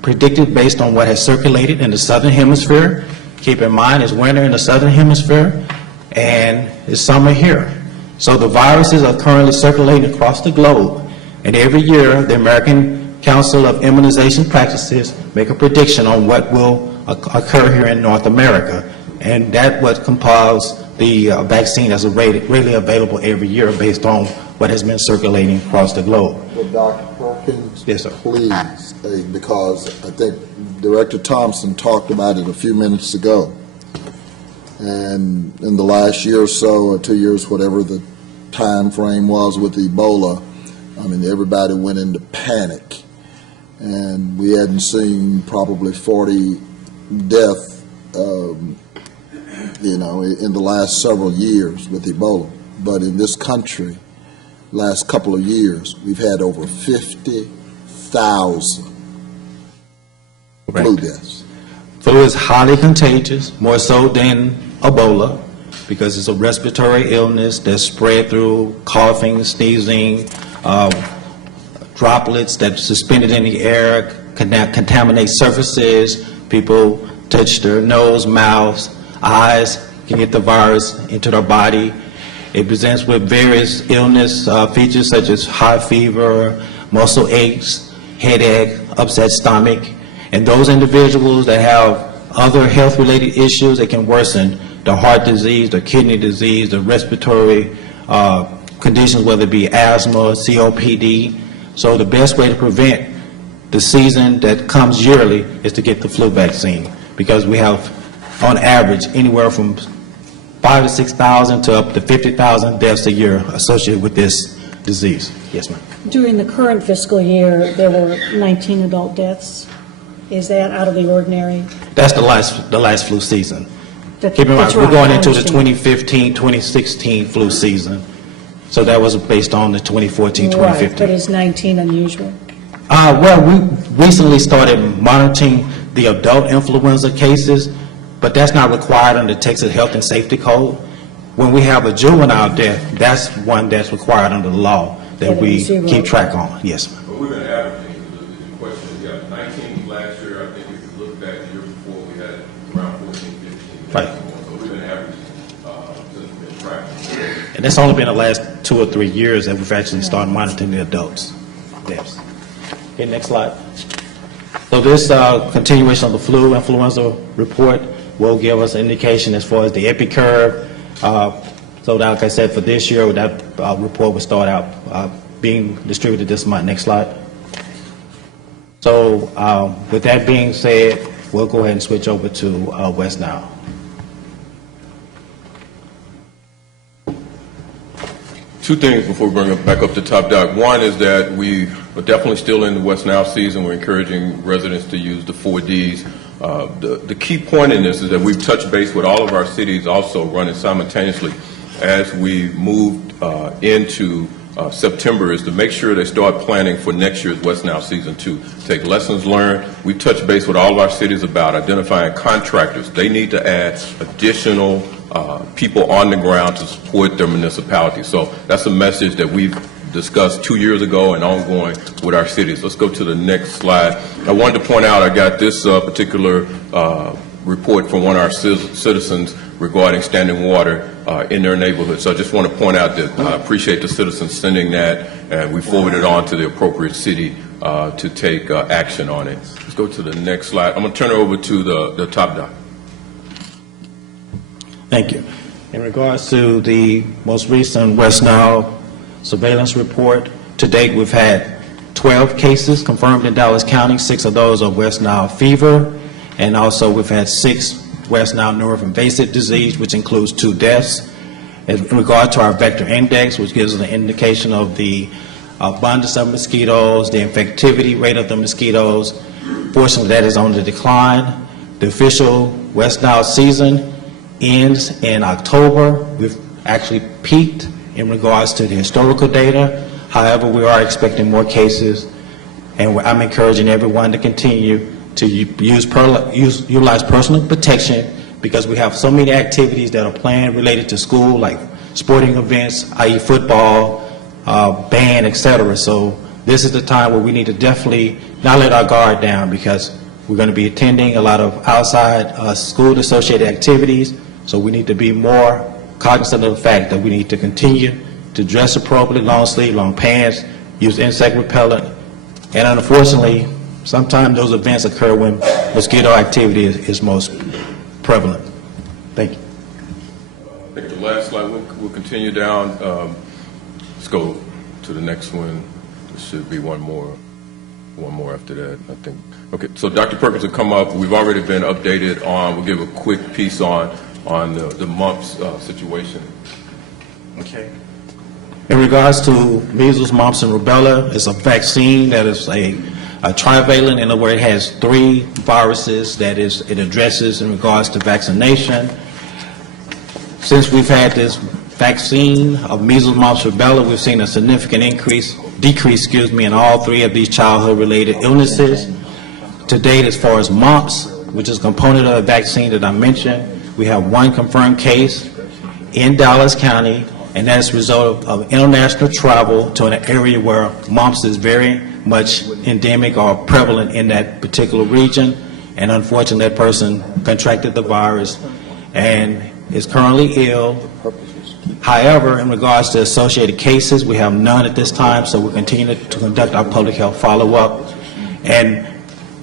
predicted based on what has circulated in the southern hemisphere. Keep in mind, it's winter in the southern hemisphere and it's summer here. So the viruses are currently circulating across the globe, and every year the American Council of Immunization Practices make a prediction on what will occur here in North America, and that what compiles the vaccine that's readily available every year based on what has been circulating across the globe. Well, Dr. Perkins, yes, sir. Please, because I think Director Thompson talked about it a few minutes ago. And in the last year or so, or 2 years, whatever the time frame was with Ebola, I mean, everybody went into panic. And we hadn't seen probably 40 deaths, in the last several years with Ebola. But in this country, last couple of years, we've had over 50,000 flu deaths. Flu is highly contagious, more so than Ebola. because it's a respiratory illness that's spread through coughing, sneezing, droplets that suspended in the air, contaminate surfaces. People touch their nose, mouths, eyes, can get the virus into their body. It presents with various illness features such as high fever, muscle aches, headache, upset stomach. And those individuals that have other health-related issues, it can worsen the heart disease, the kidney disease, the respiratory conditions, whether it be asthma, COPD. So the best way to prevent the season that comes yearly is to get the flu vaccine, because we have, on average, anywhere from 5,000 to 6,000 to up to 50,000 deaths a year associated with this disease. Yes, ma'am. During the current fiscal year, there were 19 adult deaths. Is that out of the ordinary? That's the last flu season. That- Keep in mind, that's we're right, going I into the understand. 2015, 2016 flu season. So that was based on the 2014, Right, 2015. but is 19 unusual? Well, we recently started monitoring the adult influenza cases, but that's not required under Texas Health and Safety Code. When we have a juvenile death, that's one that's required under the law that we keep track on. Yes, ma'am. But we've been averaging, the question is, yeah, 19 last year, I think if you look back the year before, we had around 14, 15. Right. So we've been averaging since we've been tracking. And it's only been the last 2 or 3 years that we've actually started monitoring the adults' deaths. Okay, next slide. So this continuation of the flu influenza report will give us an indication as far as the epi curve. So like I said, for this year, that report will start out being distributed this month. Next slide. So with that being said, we'll go ahead and switch over to West Nile. Two things before we bring it back up to top, Doc. One is that we are definitely still in the West Nile season. We're encouraging residents to use the 4Ds. The key point in this is that we've touched base with all of our cities also running simultaneously as we moved into September, is to make sure they start planning for next year's West Nile Season 2. Take lessons learned. We touched base with all of our cities about identifying contractors. They need to add additional people on the ground to support their municipality. So that's a message that we've discussed 2 years ago and ongoing with our cities. Let's go to the next slide. I wanted to point out, I got this particular report from one of our citizens regarding standing water in their neighborhood. So I just want to point out that I appreciate the citizens sending that, and we forwarded it on to the appropriate city to take action on it. Let's go to the next slide. I'm going to turn it over to the top doc. Thank you. In regards to the most recent West Nile surveillance report, to date we've had 12 cases confirmed in Dallas County. 6 of those are West Nile fever, and also we've had 6 West Nile neuroinvasive disease, which includes 2 deaths. In regard to our vector index, which gives us an indication of the abundance of mosquitoes, the infectivity rate of the mosquitoes, portion of that is on the decline. The official West Nile season ends in October. We've actually peaked in regards to the historical data. However, we are expecting more cases, and I'm encouraging everyone to continue to utilize personal protection, because we have so many activities that are planned related to school, like sporting events, i.e. football, band, etc. So this is the time where we need to definitely not let our guard down, because we're going to be attending a lot of outside school-associated activities. So we need to be more cognizant of the fact that we need to continue to dress appropriately, long sleeve, long pants, use insect repellent, and unfortunately, sometimes those events occur when mosquito activity is most prevalent. Thank you. I think the last slide, we'll continue down. Let's go to the next one. There should be one more after that, I think. Okay, so Dr. Perkins will come up. We've already been updated on, we'll give a quick piece on the mumps situation. Okay. In regards to measles, mumps, and rubella, it's a vaccine that is a trivalent, in other words, it has 3 viruses that it addresses in regards to vaccination. Since we've had this vaccine of measles, mumps, rubella, we've seen a significant decrease in all 3 of these childhood-related illnesses. To date, as far as mumps, which is a component of the vaccine that I mentioned, we have 1 confirmed case. in Dallas County, and that's a result of international travel to an area where mumps is very much endemic or prevalent in that particular region, and unfortunately, that person contracted the virus and is currently ill. However, in regards to associated cases, we have none at this time, so we'll continue to conduct our public health follow-up. And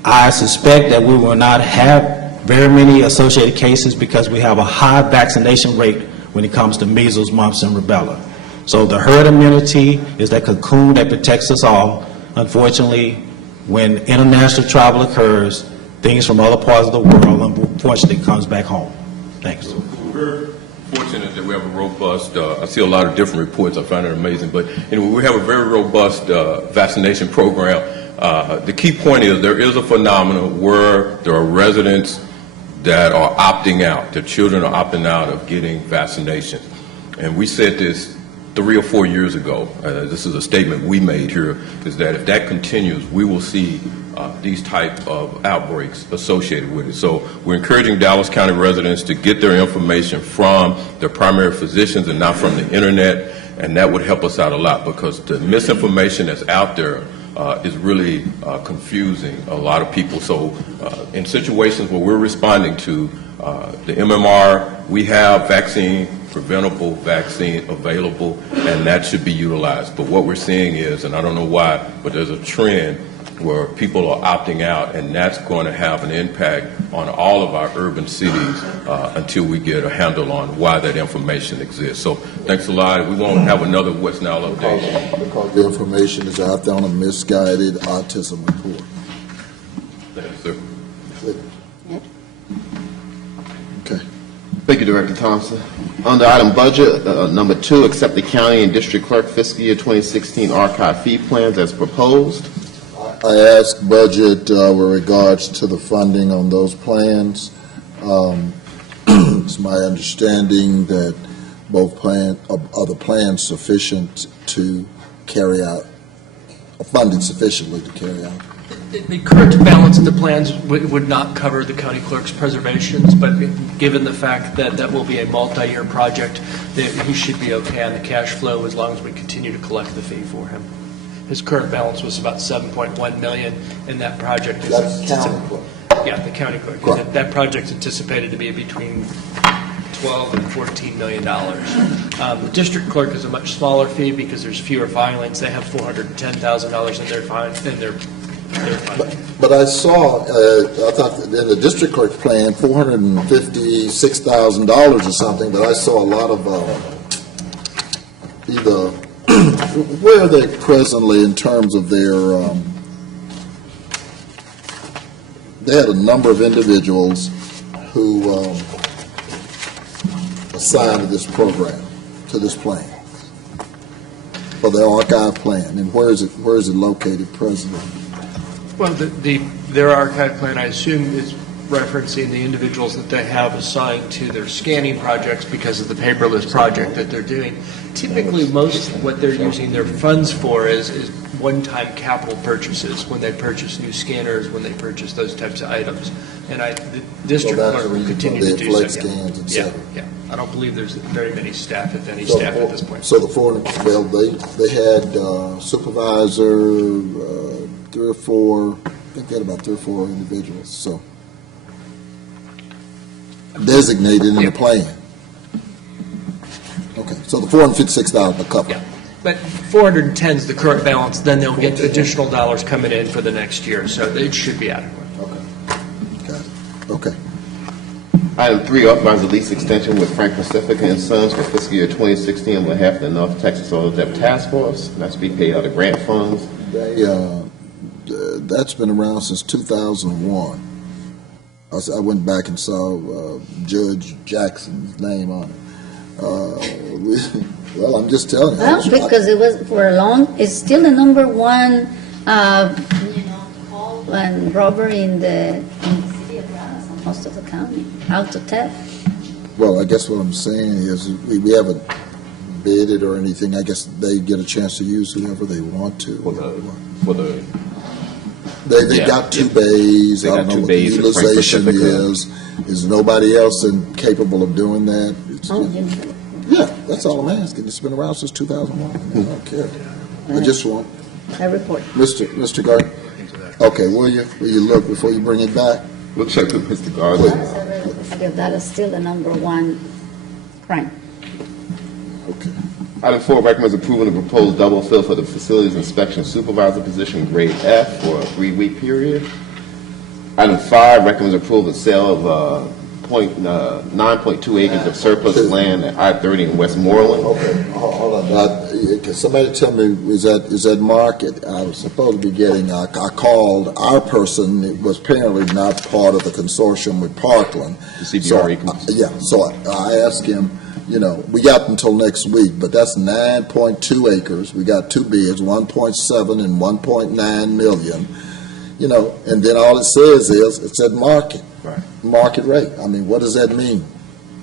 I suspect that we will not have very many associated cases because we have a high vaccination rate when it comes to measles, mumps, and rubella. So the herd immunity is that cocoon that protects us all. Unfortunately, when international travel occurs, things from other parts of the world, unfortunately, comes back home. Thanks. We're fortunate that we have a robust, I see a lot of different reports, I find it amazing, but anyway, we have a very robust vaccination program. The key point is there is a phenomenon where there are residents that are opting out, their children are opting out of getting vaccinations. And we said this 3 or 4 years ago, this is a statement we made here, is that if that continues, we will see these type of outbreaks associated with it. So we're encouraging Dallas County residents to get their information from their primary physicians and not from the internet, and that would help us out a lot because the misinformation that's out there is really confusing a lot of people. So in situations where we're responding to the MMR, we have vaccine, preventable vaccine available, and that should be utilized. But what we're seeing is, and I don't know why, but there's a trend where people are opting out, and that's going to have an impact on all of our urban cities until we get a handle on why that information exists. So thanks a lot. We won't have another West Nile update. Because the information is out there on a misguided autism report. Thanks, sir. Okay. Thank you, Director Thompson. Under item budget, number 2, accept the county and district clerk fiscal year 2016 archive fee plans as proposed. I asked budget with regards to the funding on those plans. It's my understanding that both are the plans sufficient to carry out, funded sufficiently to carry out. The current balance of the plans would not cover the county clerk's preservations, but given the fact that that will be a multi-year project, that he should be okay on the cash flow as long as we continue to collect the fee for him. His current balance was about $7.1 million, and that project is... That's county clerk. Yeah, the county clerk. Correct. That project's anticipated to be between $12 and $14 million. The district clerk is a much smaller fee because there's fewer filings. They have $410,000 in their fine. But I saw, I thought that in the district clerk plan, $456,000 or something, but I saw a lot of either, where are they presently in terms of their, they had a number of individuals who assigned to this program, to this plan, for the archive plan, and where is it located presently? Well, their archive plan, I assume, is referencing the individuals that they have assigned to their scanning projects because of the paperless project that they're doing. Typically, most of what they're using their funds for is one-time capital purchases, when they purchase new scanners, when they purchase those types of items. And the district clerk will continue to do so. Yeah. I don't believe there's very many staff, if any staff at this point. So the they had supervisor, 3 or 4, I think they had about 3 or 4 individuals, so designated in the plan. Okay, so the $456 will cover. Yeah, but 410 is the current balance, then they'll get additional dollars coming in for the next year, so it should be adequate. Okay, got it, okay. Item 3, authorize the lease extension with Frank Pacifica and Sons for fiscal year 2016 on behalf of the North Texas Solar Debt Task Force. That's to be paid out of grant funds. That's been around since 2001. I went back and saw Judge Jackson's name on it. Well, I'm just telling you. Well, because it was for a long, it's still the number one, call and robbery in the city of Dallas, and most of the county, auto theft. Well, I guess what I'm saying is we haven't bid it or anything. I guess they get a chance to use whoever they want to. They got 2 bays. I don't know what the utilization is. Is nobody else capable of doing that? Yeah, that's all I'm asking. It's been around since 2001. I don't care. I just want, I report. Mr. Gardner. Okay, will you look before you bring it back? We'll check with Mr. Gardner. That is still the number one crime. Okay. Item 4 recommends approval of proposed double fill for the facilities inspection supervisor position, grade F, for a 3-week period. Item 5 recommends approval of sale of 9.2 acres of surplus land at I-30 in Westmoreland. Okay, hold on. Can somebody tell me, is that market? I was supposed to be getting, I called our person, it was apparently not part of the consortium with Parkland. The CBRE. Yeah, so I asked him, we got until next week, but that's 9.2 acres. We got two bids, 1.7 and 1.9 million, and then all it says is, it said market. Right. Market rate. I mean, what does that mean?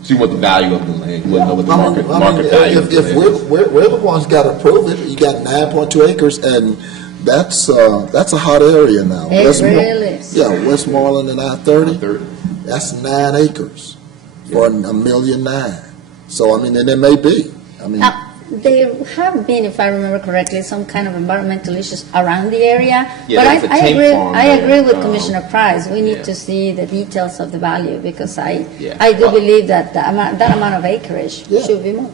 See what the value of the land, you wouldn't know what the market value of the If land is. we're the ones got to approve it, you got 9.2 acres, and that's a hot area now. It really is. Yeah, Westmoreland and I-30, I-30. that's 9 acres for $1.9 million. So, I mean, and it may be. I mean, Now, there have been, if I remember correctly, some kind of environmental issues around the area. Yeah, But there's a I tank agree, farm I there. agree with Commissioner Price. We need yeah. to see the details of the value, because I Yeah. do believe that that amount of acreage Yeah. should be moved.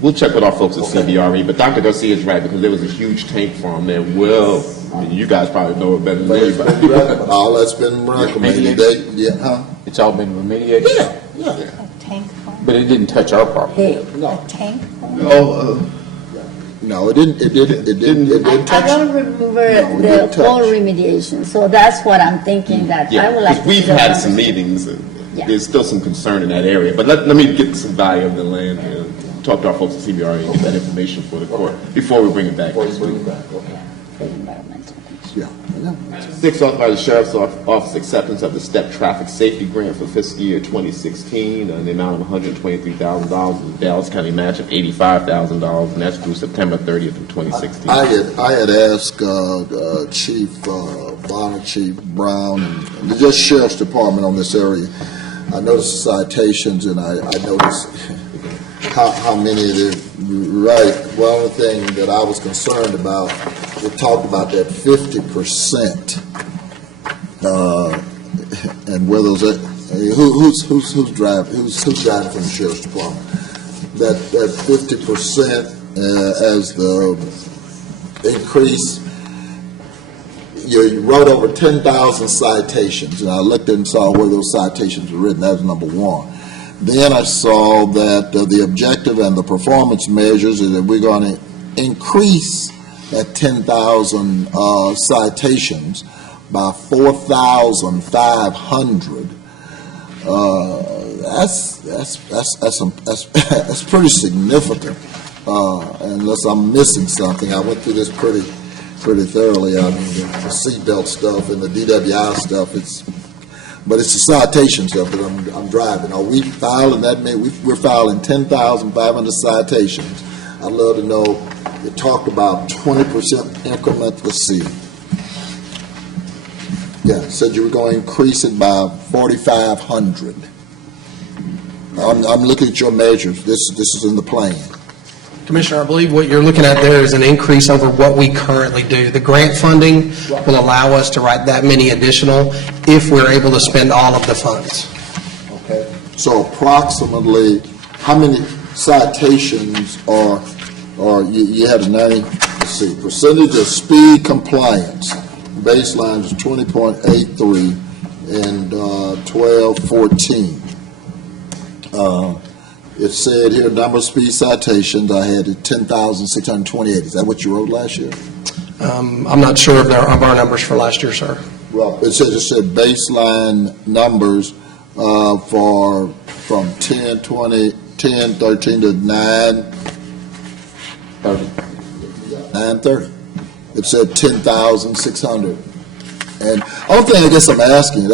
We'll check with our folks at CBRE, but Dr. Garcia is right, because there was a huge tank farm there. Well, you guys probably know it better than anybody. all that's been recommended, It's all been remediated? Yeah. Tank farm? But it didn't touch our property. No, Tank farm? no, it didn't I touch. don't remember it the didn't whole touch. remediation, so that's what I'm thinking, that I would like Because to we've see the had some numbers. meetings, and Yeah. there's still some concern in that area. But let me get some value of the land and talk to our folks at CBRE and get that information for the court before we bring it back next week. For environmental. Yeah. 6, authorize the Sheriff's Office acceptance of the STEP Traffic Safety Grant for fiscal year 2016 in the amount of $123,000, with the Dallas County match of $85,000, and that's through September 30th of 2016. I had asked Chief Bonner, Chief Brown, and the just Sheriff's Department on this area. I noticed the citations, and I noticed how many of them, right. One of the things that I was concerned about, we talked about that 50%, and where those, who's driving from the Sheriff's Department? That 50% as the increase. You wrote over 10,000 citations, and I looked and saw where those citations were written. That was number one. Then I saw that the objective and the performance measures is that we're going to increase that 10,000 citations by 4,500. That's pretty significant. Unless I'm missing something, I went through this pretty thoroughly. I mean, the seatbelt stuff and the DWI stuff. But it's the citation stuff that I'm driving. Are we filing that many? We're filing 10,500 citations. I'd love to know. It talked about 20% increment. Let's see. Yeah, it said you were going to increase it by 4,500. I'm looking at your measures. This is in the plan. Commissioner, I believe what you're looking at there is an increase over what we currently do. The grant funding will allow us to write that many additional if we're able to spend all of the funds. Okay. So approximately, how many citations are you had a 90, let's see, percentage of speed compliance, baseline is 20.83 and 1214. It said here, number of speed citations, I had 10,628. Is that what you wrote last year? I'm not sure of our numbers for last year, sir. Well, it said baseline numbers from 10, 20, 10, 13 to 930. It said 10,600. And only thing I guess I'm asking,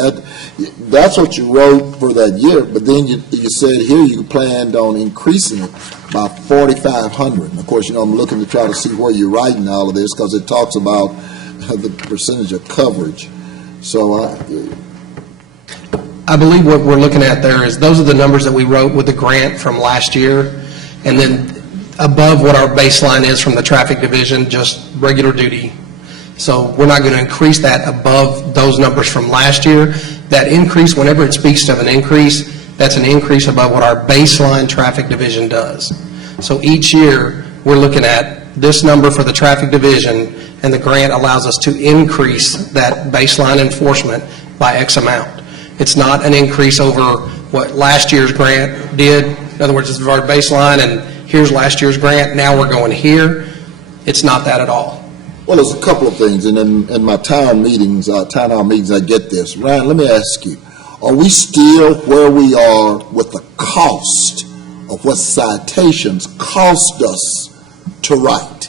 that's what you wrote for that year, but then you said here you planned on increasing it by 4,500. And of course, I'm looking to try to see where you're writing all of this, because it talks about the percentage of coverage. So I believe what we're looking at there is those are the numbers that we wrote with the grant from last year. And then above what our baseline is from the traffic division, just regular duty. So we're not going to increase that above those numbers from last year. That increase, whenever it speaks of an increase, that's an increase above what our baseline traffic division does. So each year, we're looking at this number for the traffic division, and the grant allows us to increase that baseline enforcement by X amount. It's not an increase over what last year's grant did. In other words, it's our baseline, and here's last year's grant, now we're going here. It's not that at all. Well, there's a couple of things, and in my town hall meetings, I get this. Ryan, let me ask you, are we still where we are with the cost of what citations cost us to write?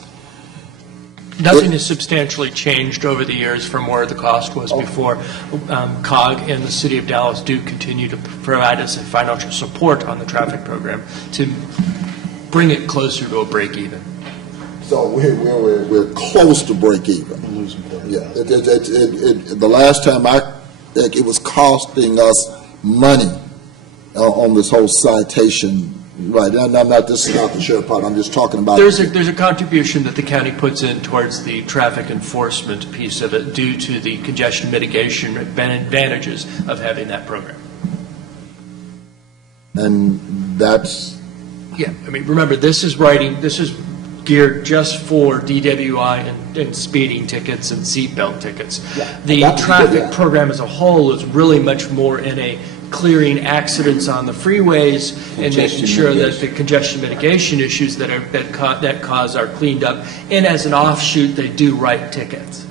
Nothing has substantially changed over the years from where the cost was before. COG and the City of Dallas do continue to provide us financial support on the traffic program to bring it closer to a break even. So we're close to break even. Yeah, the last time it was costing us money on this whole citation. Right, this is not the sheriff part, I'm just talking about. There's a contribution that the county puts in towards the traffic enforcement piece of it due to the congestion mitigation advantages of having that program. And that's. Yeah, I mean, remember, this is geared just for DWI and speeding tickets and seatbelt tickets. Yeah, the traffic program as a whole is really much more in a clearing accidents on the freeways and making sure that the congestion mitigation issues that cause are cleaned up. And as an offshoot, they do write tickets.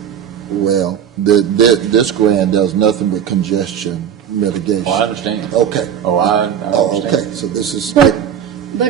Well, this grant does nothing with congestion mitigation. Oh, I understand. Okay. I understand. Okay, so this is. But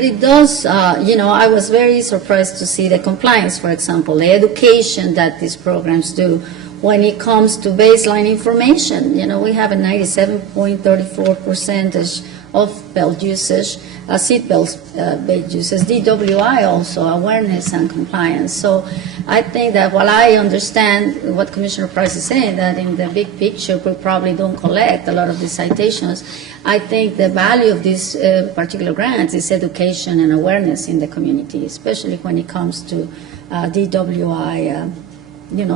it does, I was very surprised to see the compliance, for example, the education that these programs do when it comes to baseline information. We have a 97.34% of belt usage, seatbelt belt usage, DWI also, awareness and compliance. So I think that while I understand what Commissioner Price is saying, that in the big picture we probably don't collect a lot of these citations, I think the value of these particular grants is education and awareness in the community, especially when it comes to DWI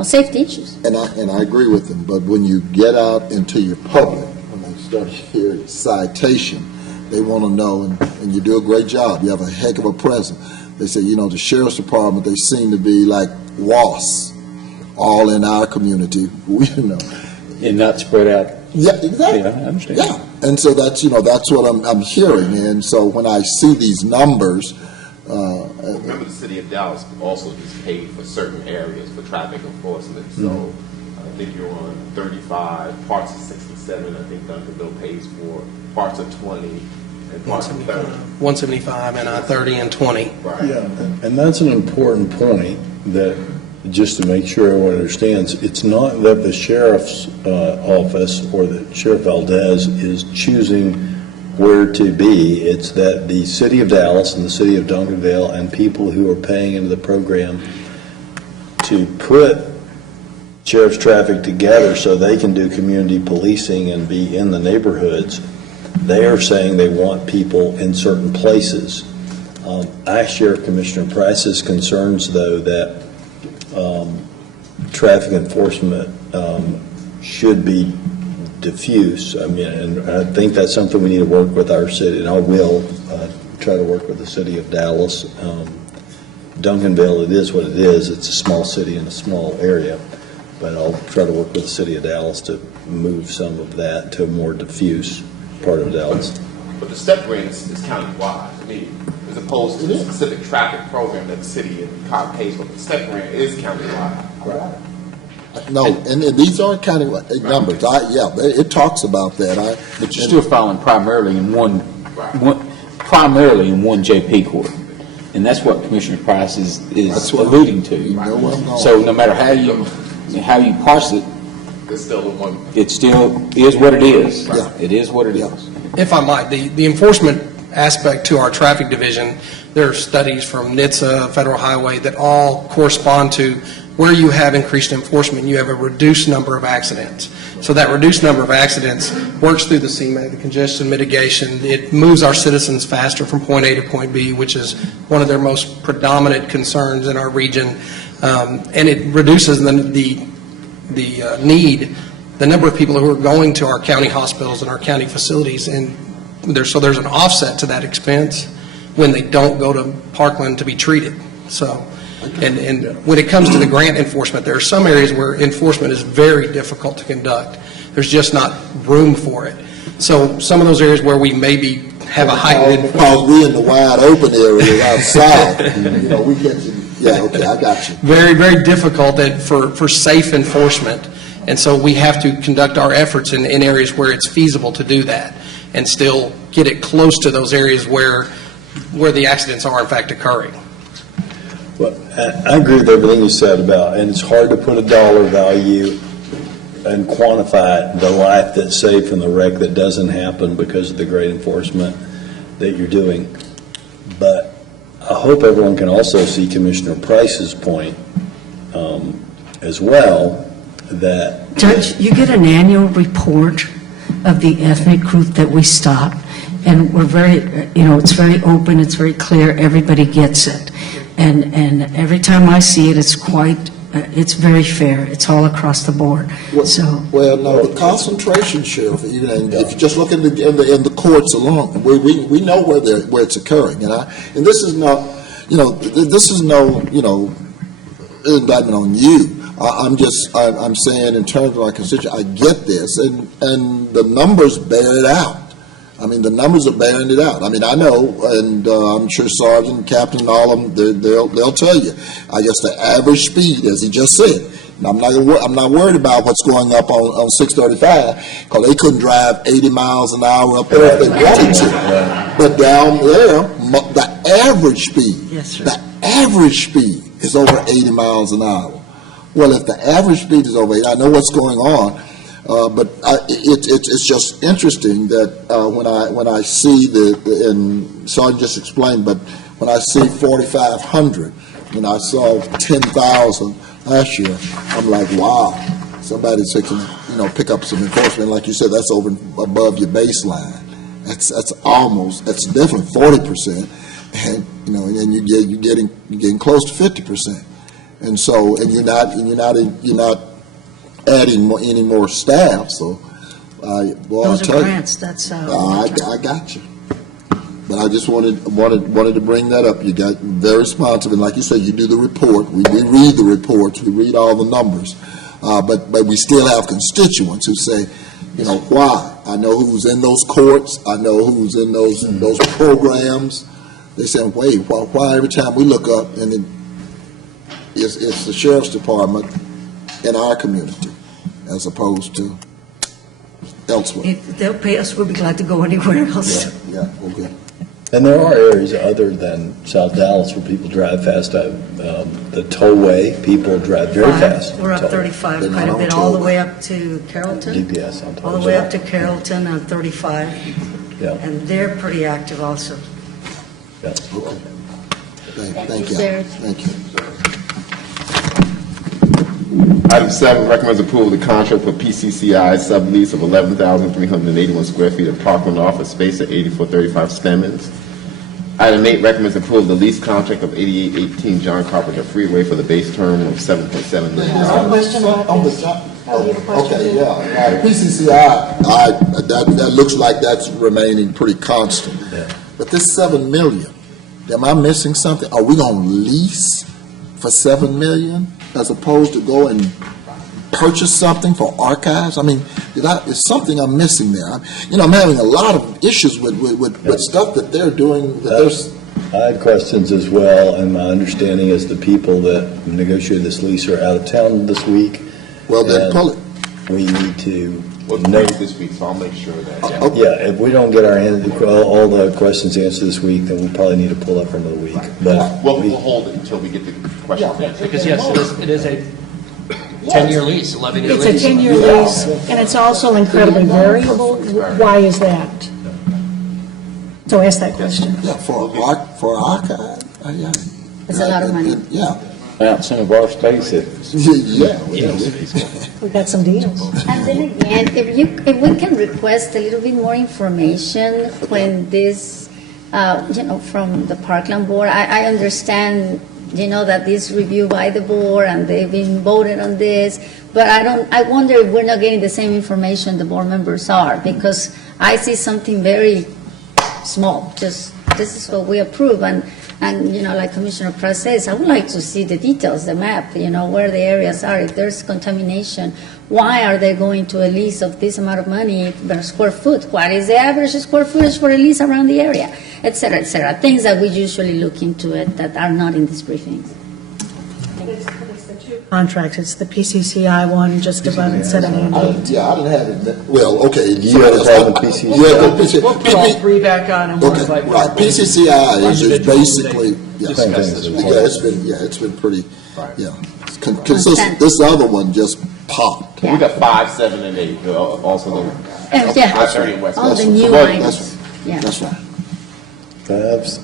safety issues. And I agree with them, but when you get out into your public, when they start hearing citation, they want to know, and you do a great job. You have a heck of a presence. They say, the sheriff's department, they seem to be like WAS, all in our community, And not spread out. Yeah, exactly. Yeah, I understand. Yeah, and so that's what I'm hearing, and so when I see these numbers. Remember, the city of Dallas also just paid for certain areas for traffic enforcement. So I think you're on 35, parts of 67. I think Duncanville pays for parts of 20 and parts of 30. 175 and 30 and 20. Right. Yeah, and that's an important point that, just to make sure everyone understands, it's not that the sheriff's office or that Sheriff Valdez is choosing where to be. It's that the city of Dallas and the city of Duncanville and people who are paying into the program to put sheriff's traffic together so they can do community policing and be in the neighborhoods, they are saying they want people in certain places. I share Commissioner Price's concerns, though, that traffic enforcement should be diffuse. I mean, and I think that's something we need to work with our city, and I will try to work with the city of Dallas. Duncanville, it is what it is. It's a small city in a small area, but I'll try to work with the city of Dallas to move some of that to a more diffuse part of Dallas. But the STEP grant is county-wide. I mean, as opposed to the specific traffic program that the city and COG pays for, the STEP grant is county-wide. Right. No, and these aren't county numbers. It talks about that. But you're still filing primarily in one JP court, and that's what Commissioner Price is alluding to. So no matter how you parse it, It's still the one. it still is what it is. Yeah. It is what it is. If I might, the enforcement aspect to our traffic division, there are studies from NHTSA, Federal Highway, that all correspond to where you have increased enforcement, you have a reduced number of accidents. So that reduced number of accidents works through the CMA, the congestion mitigation. It moves our citizens faster from point A to point B, which is one of their most predominant concerns in our region. And it reduces the need, the number of people who are going to our county hospitals and our county facilities. And so there's an offset to that expense when they don't go to Parkland to be treated. So, and when it comes to the grant enforcement, there are some areas where enforcement is very difficult to conduct. There's just not room for it. So some of those areas where we maybe have a heightened... Because we're in the wide open area outside, we get to, yeah, okay, I got you. Very, very difficult for safe enforcement. And so we have to conduct our efforts in areas where it's feasible to do that and still get it close to those areas where the accidents are in fact occurring. Well, I agree with everything you said about, and it's hard to put a dollar value and quantify the life that's saved from the wreck that doesn't happen because of the great enforcement that you're doing. But I hope everyone can also see Commissioner Price's point as well, that... Judge, you get an annual report of the ethnic group that we stop, and we're very, it's very open, it's very clear, everybody gets it. And every time I see it, it's very fair. It's all across the board. Well, no, the concentration, Sheriff, even if you just look in the courts alone, we know where it's occurring, and this is not, this is no, indictment on you. I'm saying in terms of our constituency, I get this, and the numbers bear it out. I mean, the numbers are bearing it out. I mean, I know, and I'm sure Sergeant, Captain, and all of them, they'll tell you. I guess the average speed, as he just said, and I'm not worried about what's going up on 635, because they couldn't drive 80 miles an hour up there if they wanted to. But down there, the average speed, the average speed is over 80 miles an hour. Well, if the average speed is over 80, I know what's going on. But it's just interesting that when I see and Sergeant just explained, but when I see 4,500 and I saw 10,000 last year, I'm like, wow, somebody's taking, pick up some enforcement. Like you said, that's over above your baseline. That's definitely 40%, and and you're getting close to 50%, and so you're not adding any more staff, so those are grants. That's I got you. But I just wanted to bring that up. You got very responsive, and like you said, you do the report. We read the reports. We read all the numbers, but we still have constituents who say, why? I know who's in those courts. I know who's in those programs. They say, wait, why every time we look up and it's the sheriff's department in our community, as opposed to elsewhere. If they'll pay us, we'll be glad to go anywhere else. Yeah, okay. And there are areas other than South Dallas where people drive fast. The tollway, people drive very fast. We're up 35 quite a bit, all the way up to Carrollton. DPS on top. All the way up to Carrollton on 35. Yeah. And they're pretty active also. Yeah. Okay. Thank you. Sarah. Thank you. Item 7, recommends approval of the contract for PCCI sublease of 11,381 square feet of Parkland office space at 8435 Stemmons. Item 8, recommends approval of the lease contract of 8818 John Carpenter Freeway for the base term of $7.7 million. Question about this? Okay, yeah. PCCI, that looks like that's remaining pretty constant. But this $7 million, am I missing something? Are we going to lease for $7 million as opposed to go and purchase something for archives? I mean, is something I'm missing there? I'm having a lot of issues with stuff that they're doing. I had questions as well, and my understanding is the people that negotiated this lease are out of town this week. Well, then pull it. We need to note this week, so I'll make sure that. Yeah, if we don't get all the questions answered this week, then we probably need to pull up for another week. But we'll hold it until we get the questions answered. Because yes, it is a 10-year lease, 11-year lease. It's a 10-year lease, and it's also incredibly variable. Why is that? So ask that question. Yeah, for archive. It's a lot of money. Yeah. Out some of our space that Yeah. We've got some deals. And then again, if we can request a little bit more information when this, from the Parkland Board, I understand, that this review by the board and they've been voted on this, but I wonder if we're not getting the same information the board members are, because I see something very small, just this is what we approve, and like Commissioner Press says, I would like to see the details, the map, where the areas are, if there's contamination, why are they going to a lease of this amount of money per square foot? What is the average square footage for a lease around the area, et cetera, things that we usually look into it that are not in these briefings. Contract, it's the PCCI one just above it, said Andy. I didn't have it. Well, okay. You guys have the PCCI? Yeah, the PCCI. We'll put all three back on and Okay, one like. right, PCCI is basically, yeah, Same thing. it's been pretty, yeah, it's consistent. This other one just popped. We got 5, 7, and 8, also the Yeah, I-30 and West. all the Coast. new So, items, yeah. That's right.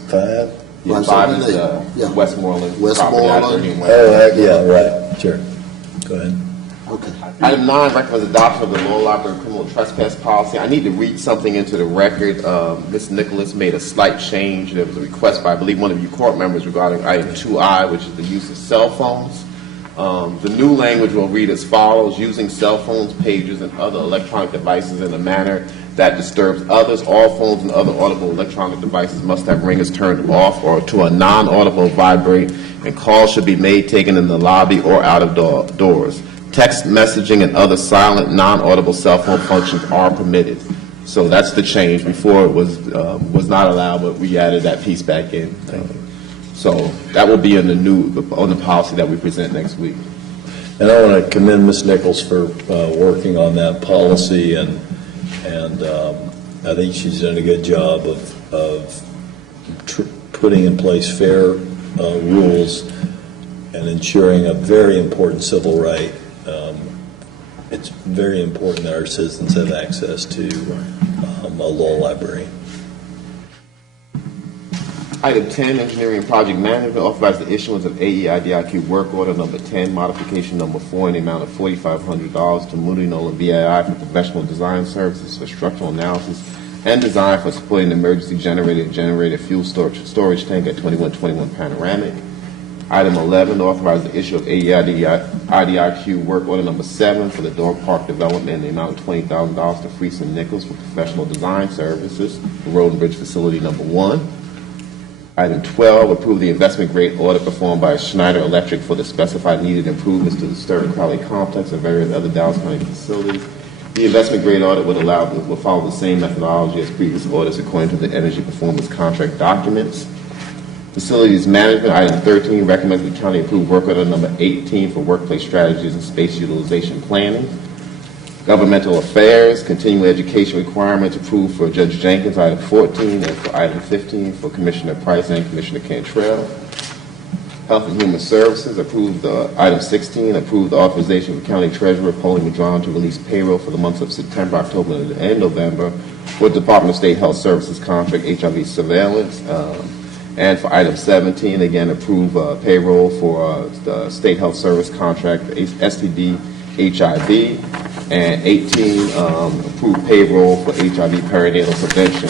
Five. Yeah, 5, 5 7, is and 8. Yeah. Westmoreland. Westmoreland. property, I-30 and West. Yeah, right, sure. Go ahead. Okay. Item 9 recommends adoption of the Law Library criminal trespass policy. I need to read something into the record. Ms. Nicholas made a slight change. There was a request by, I believe, one of you court members regarding item 2I, which is the use of cell phones. The new language will read as follows: using cell phones, pagers, and other electronic devices in a manner that disturbs others. All phones and other audible electronic devices must have ringers turned off or to a non-audible vibrate, and calls should be made taken in the lobby or out of doors. Text messaging and other silent, non-audible cell phone functions are permitted. So that's the change. Before it was not allowed, but we added that piece back in. So that will be in on the policy that we present next week. And I want to commend Ms. Nichols for working on that policy, and I think she's done a good job of putting in place fair rules and ensuring a very important civil right. It's very important that our citizens have access to a law library. Item 10, engineering and project management, authorize the issuance of AEIDIQ work order number 10, modification number 4, in the amount of $4,500 to Moody Nolan VAI for professional design services for structural analysis and design for supporting the emergency generator fuel storage tank at 2121 Panoramic. Item 11, authorize the issue of AEIDIQ work order number 7 for the Dog Park development in the amount of $20,000 to Friesen Nichols for professional design services for Road and Bridge Facility number 1. Item 12, approve the investment grade audit performed by Schneider Electric for the specified needed improvements to the Sterling Crowley Complex and various other Dallas County facilities. The investment grade audit will follow the same methodology as previous audits according to the energy performance contract documents. Facilities management, item 13, recommends the county approve work order number 18 for workplace strategies and space utilization planning. Governmental affairs, continuing education requirements approved for Judge Jenkins, item 14, and for item 15 for Commissioner Price and Commissioner Cantrell. Health and Human Services approved item 16, approved the authorization of the county treasurer polling withdrawn to release payroll for the months of September, October, and November for Department of State Health Services contract HIV surveillance. And for item 17, again, approve payroll for the State Health Service contract for STD HIV. And 18, approve payroll for HIV perinatal prevention.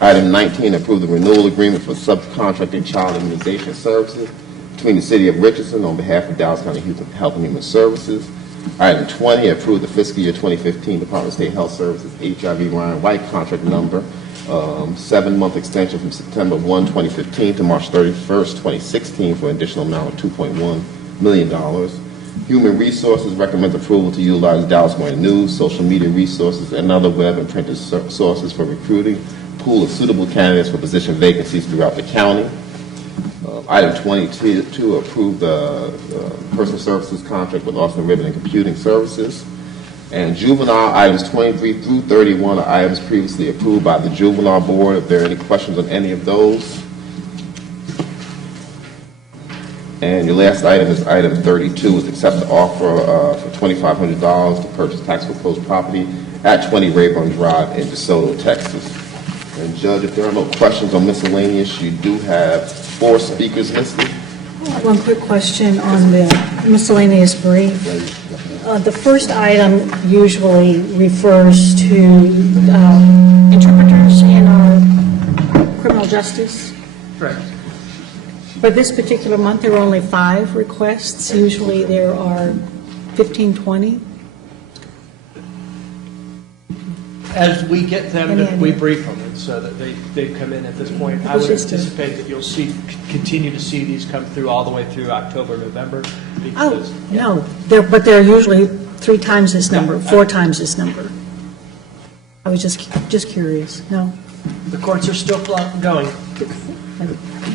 Item 19, approve the renewal agreement for subcontracted child immunization services between the City of Richardson on behalf of Dallas County Health and Human Services. Item 20, approve the fiscal year 2015 Department of State Health Services HIV Ryan White contract number, 7-month extension from September 1, 2015 to March 31st, 2016 for an additional amount of $2.1 million. Human Resources recommends approval to utilize Dallas Morning News, social media resources, and other web and printed sources for recruiting pool of suitable candidates for position vacancies throughout the county. Item 22, approve the personal services contract with Austin Ribbon and Computing Services. And juvenile, items 23 through 31 are items previously approved by the Juvenile Board. If there are any questions on any of those. And your last item is item 32, is accept the offer for $2,500 to purchase tax foreclosed property at 20 Rayburn Drive in DeSoto, Texas. And Judge, if there are no questions on miscellaneous, you do have 4 speakers listed. One quick question on the miscellaneous brief. The first item usually refers to interpreters in our criminal justice. Correct. But this particular month, there are only 5 requests. Usually there are 15, 20. As we get them, Any idea? we brief them, and so that they come in at this point. I would anticipate that you'll continue to see these come through all the way through October, November. Oh, because- no, but they're usually 3 times this number, 4 times this number. I was just curious. No, The courts are still going.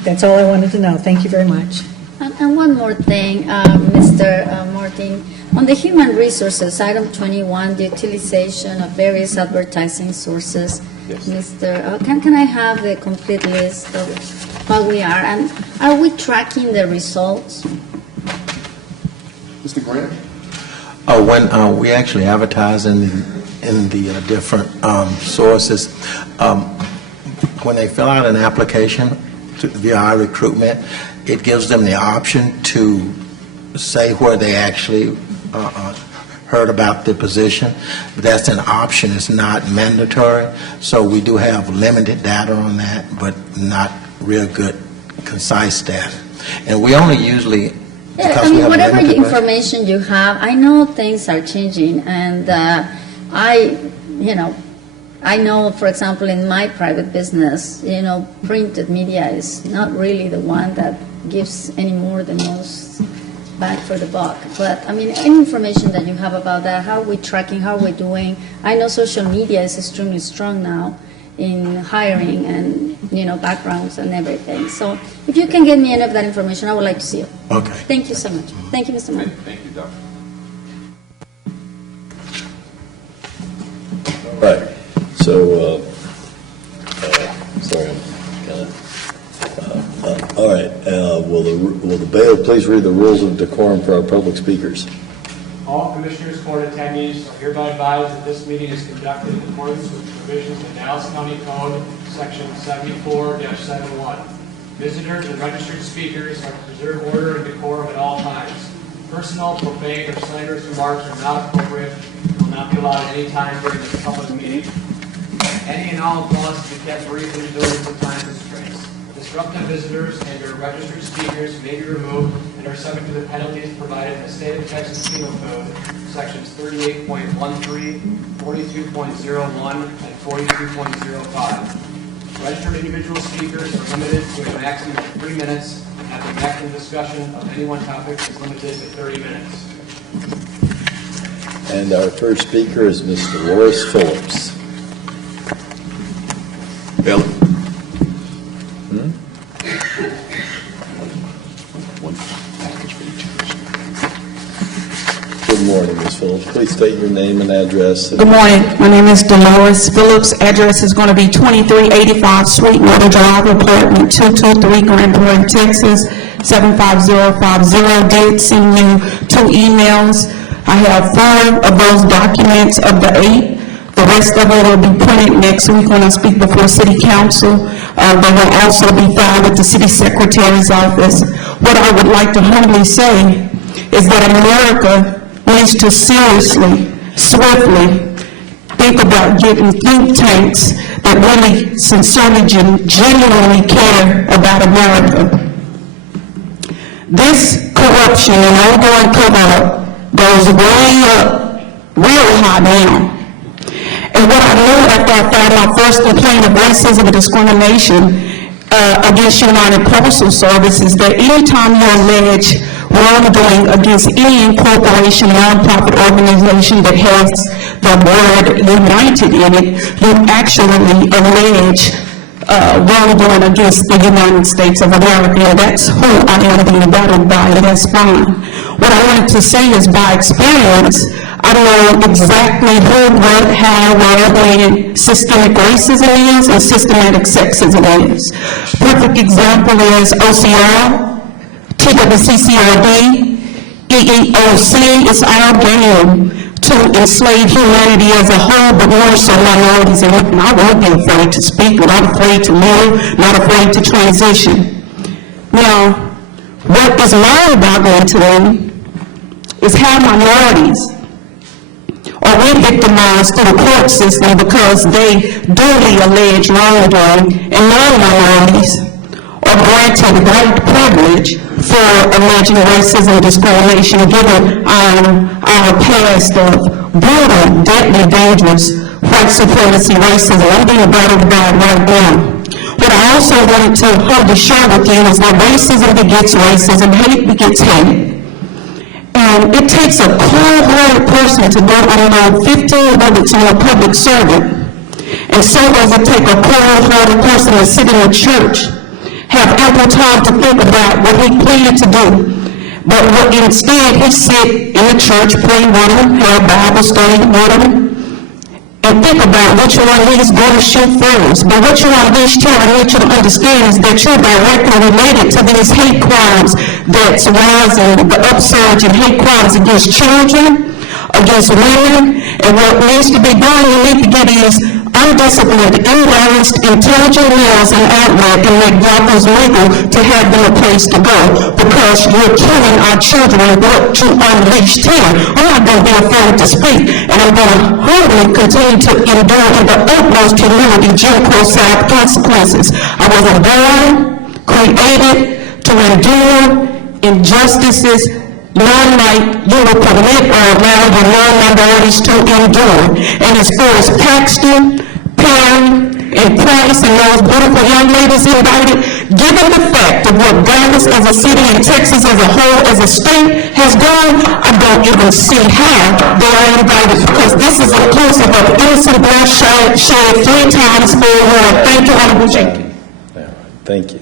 that's all I wanted to know. Thank you very much. And one more thing, Mr. Martin, on the human resources, item 21, the utilization of various advertising sources. Yes. Mr., can I have the complete list of what we are, and are we tracking the results? Mr. Grant? When we actually advertise in the different sources, when they fill out an application via our recruitment, it gives them the option to say where they actually heard about the position. But that's an option, it's not mandatory. So we do have limited data on that, but not real good, concise data. And we only usually, Yeah, because I we mean, have whatever limited budget. information you have, I know things are changing, and I know, for example, in my private business, printed media is not really the one that gives anymore the most bang for the buck. But, I mean, any information that you have about that, how are we tracking, how are we doing? I know social media is extremely strong now in hiring and, backgrounds and everything. So if you can get me any of that information, I would like to see it. Okay. Thank you so much. Thank you, Mr. Martin. Thank you, Doctor. Right, so, sorry, I'm kind of, all right, will the bailiff please read the rules of decorum for our public speakers? All Commissioners Court attendees are hereby advised that this meeting is conducted in accordance with the provisions of Dallas County Code, Section 74-71. Visitors and registered speakers are to preserve order and decorum at all times. Personal, profane, or slanderous remarks are not appropriate and will not be allowed at any time during this public meeting. Any and all applause to be kept brief and endurance of time constraints. Disruptive visitors and your registered speakers may be removed and are subject to the penalties provided in the State of Texas Penal Code, Sections 38.13, 42.01, and 42.05. Registered individual speakers are limited to a maximum of 3 minutes, and the maximum discussion of any one topic is limited to 30 minutes. And our first speaker is Mr. Loris Phillips. Bailiff? Good morning, Ms. Phillips. Please state your name and address. Good morning. My name is Dolores Phillips. Address is going to be 2385 Sweetwater Drive, apartment 223, Grand Prairie, Texas, 75050. Did send you 2 emails. I have 4 of those documents of the 8. The rest of it will be printed next week when I speak before City Council. They will also be filed with the City Secretary's office. What I would like to humbly say is that America needs to seriously, swiftly think about getting think tanks that really sincerely, genuinely care about America. This corruption and ongoing cover-up goes way up, real high now. And what I learned after I filed my first complaint of racism and discrimination against United Postal Service is that anytime you allege wrongdoing against any corporation, nonprofit organization that has the word United in it, you actually allege wrongdoing against the United States of America. And that's who I am being battled by, and that's fine. What I wanted to say is, by experience, I know exactly who, what, how, where, when systemic racism is and systematic sexism is. Perfect example is OCR, TWCCRD, EEOC. It's our game to enslave humanity as a whole, but more so minorities and women. I won't be afraid to speak, not afraid to live, not afraid to transition. Now, what is mind-boggling to me is how minorities are re-victimized through the court system because they duly allege wrongdoing, and non-minorities are granted white privilege for alleging racism and discrimination, given our past of brutal, deadly, dangerous white supremacy racism. I'm being bothered about right now. What I also wanted to hold to share with you is that racism begets racism, hate begets hate. And it takes a cold-hearted person to go unload 15 bullets on a public servant. And so does it take a cold-hearted person to sit in a church, have ample time to think about what he planned to do. But instead, he sit in the church, pray with him, have Bible study with him, and think about which one he's going to shoot first. But what you want to be trying to let you to understand is that you're directly related to these hate crimes that's rising, the upsurge in hate crimes against children, against women, and what needs to be done, you need to get these undisciplined, imbalanced, intelligent males an outlet and make brothels legal to have them a place to go, because you're killing our children with what you unleashed here. I'm not going to be afraid to speak, and I'm going to humbly continue to endure in the utmost humility Jim Crow South consequences. I wasn't born, created to endure injustices. None like you will permit or allow the non-minorities to endure. And as far as Paxton, Perry, and Price, and those beautiful young ladies invited, given the fact of what Dallas as a city and Texas as a whole, as a state, has done, I don't even see how they are invited, because this is inclusive of innocent blood shed 3 times for a war. Thank you, Honorable Jenkins. Thank you.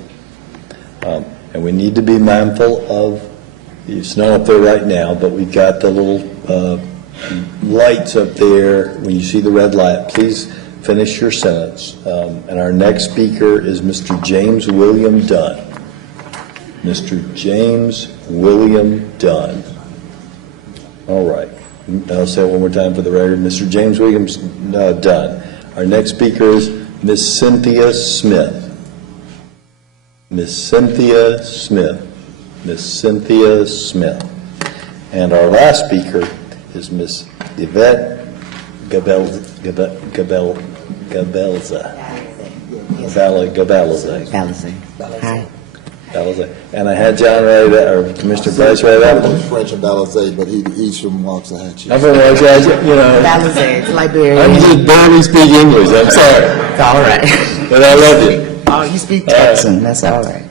And we need to be mindful of, it's not up there right now, but we've got the little lights up there. When you see the red light, please finish your sentence. And our next speaker is Mr. James William Dunn. Mr. James William Dunn. All right. I'll say it one more time for the record. Mr. James Williams Dunn. Our next speaker is Miss Cynthia Smith. Miss Cynthia Smith. Miss Cynthia Smith. And our last speaker is Miss Yvette Gabelza. Hi. Balaze. And I had John right, or Commissioner Price right after. French and Balaze, but he's from Waxahachie. I'm from Waxahachie, you know. Balaze, it's Liberian. I just barely speak English, I'm sorry. It's all right. But I love you. Oh, you speak Texan, that's all right.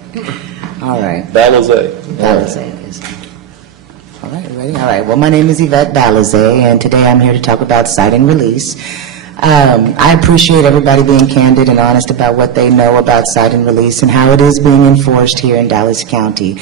All right. Balaze. Balaze, yes. All right, ready? All right, well, my name is Yvette Balaze, and today I'm here to talk about cite and release. I appreciate everybody being candid and honest about what they know about cite and release and how it is being enforced here in Dallas County.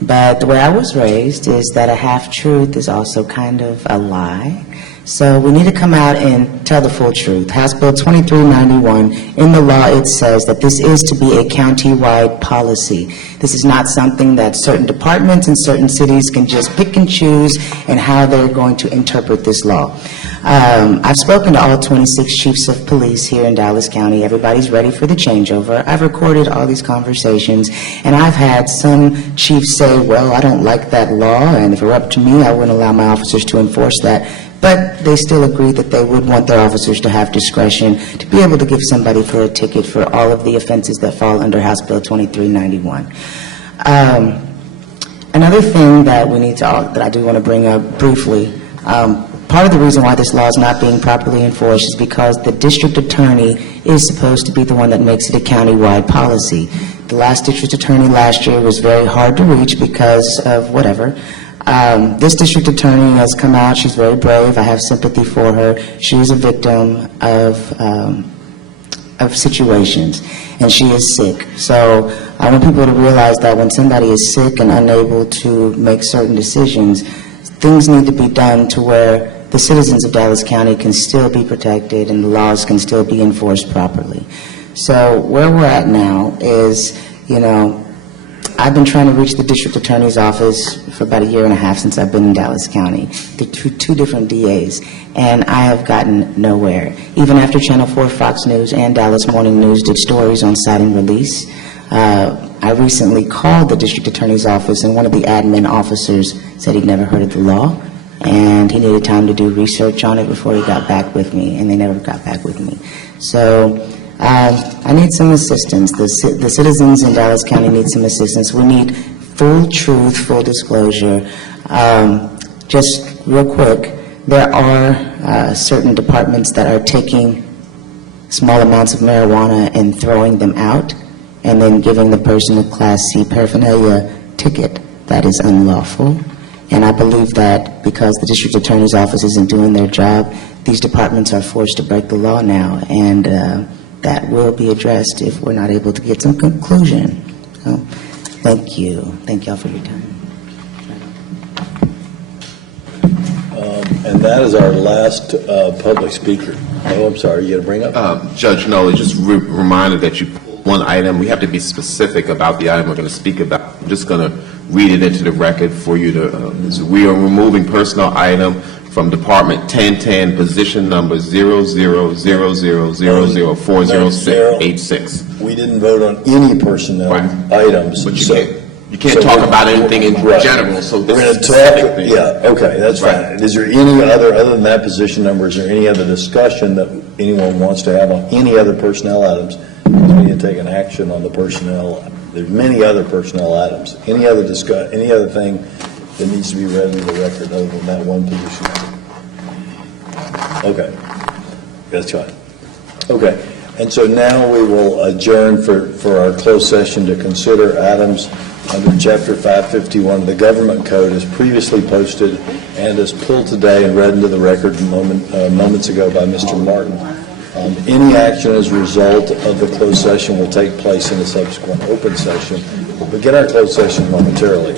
But the way I was raised is that a half-truth is also kind of a lie. So we need to come out and tell the full truth. House Bill 2391, in the law it says that this is to be a county-wide policy. This is not something that certain departments in certain cities can just pick and choose and how they're going to interpret this law. I've spoken to all 26 chiefs of police here in Dallas County. Everybody's ready for the changeover. I've recorded all these conversations, and I've had some chiefs say, well, I don't like that law, and if it were up to me, I wouldn't allow my officers to enforce that. But they still agree that they would want their officers to have discretion to be able to give somebody for a ticket for all of the offenses that fall under House Bill 2391. Another thing that we need to, that I do want to bring up briefly, part of the reason why this law is not being properly enforced is because the district attorney is supposed to be the one that makes it a county-wide policy. The last district attorney last year was very hard to reach because of whatever. This district attorney has come out. She's very brave. I have sympathy for her. She is a victim of situations, and she is sick. So I want people to realize that when somebody is sick and unable to make certain decisions, things need to be done to where the citizens of Dallas County can still be protected and the laws can still be enforced properly. So where we're at now is, you know, I've been trying to reach the district attorney's office for about 1.5 years since I've been in Dallas County, the two different DAs, and I have gotten nowhere. Even after Channel 4, Fox News, and Dallas Morning News did stories on cite and release, I recently called the district attorney's office, and one of the admin officers said he'd never heard of the law, and he needed time to do research on it before he got back with me, and they never got back with me. So I need some assistance. The citizens in Dallas County need some assistance. We need full truth, full disclosure. Just real quick, there are certain departments that are taking small amounts of marijuana and throwing them out, and then giving the person a Class C paraphernalia ticket. That is unlawful. And I believe that because the district attorney's office isn't doing their job, these departments are forced to break the law now, and that will be addressed if we're not able to get some conclusion. So, thank you. Thank y'all for your time. And that is our last public speaker. Oh, I'm sorry, you got to bring up? Judge Nolley, just reminder that you pulled one item. We have to be specific about the item we're going to speak about. I'm just going to read it into the record for you to. So we are removing personnel item from Department 1010, position number 0000004086. We didn't vote on any personnel items. But so you can't talk about anything in general, so this we're is going to specific talk, thing. yeah, okay, that's fine. Is there any other than that position number, is there any other discussion that anyone wants to have on any other personnel items? Because we need to take an action on the personnel. There's many other personnel items. Any other thing that needs to be read into the record other than that one position? Okay, that's fine. Okay, and so now we will adjourn for our closed session to consider items under Chapter 551 of the Government Code as previously posted and as pulled today and read into the record moments ago by Mr. Martin. Any action as a result of the closed session will take place in a subsequent open session. We'll begin our closed session momentarily.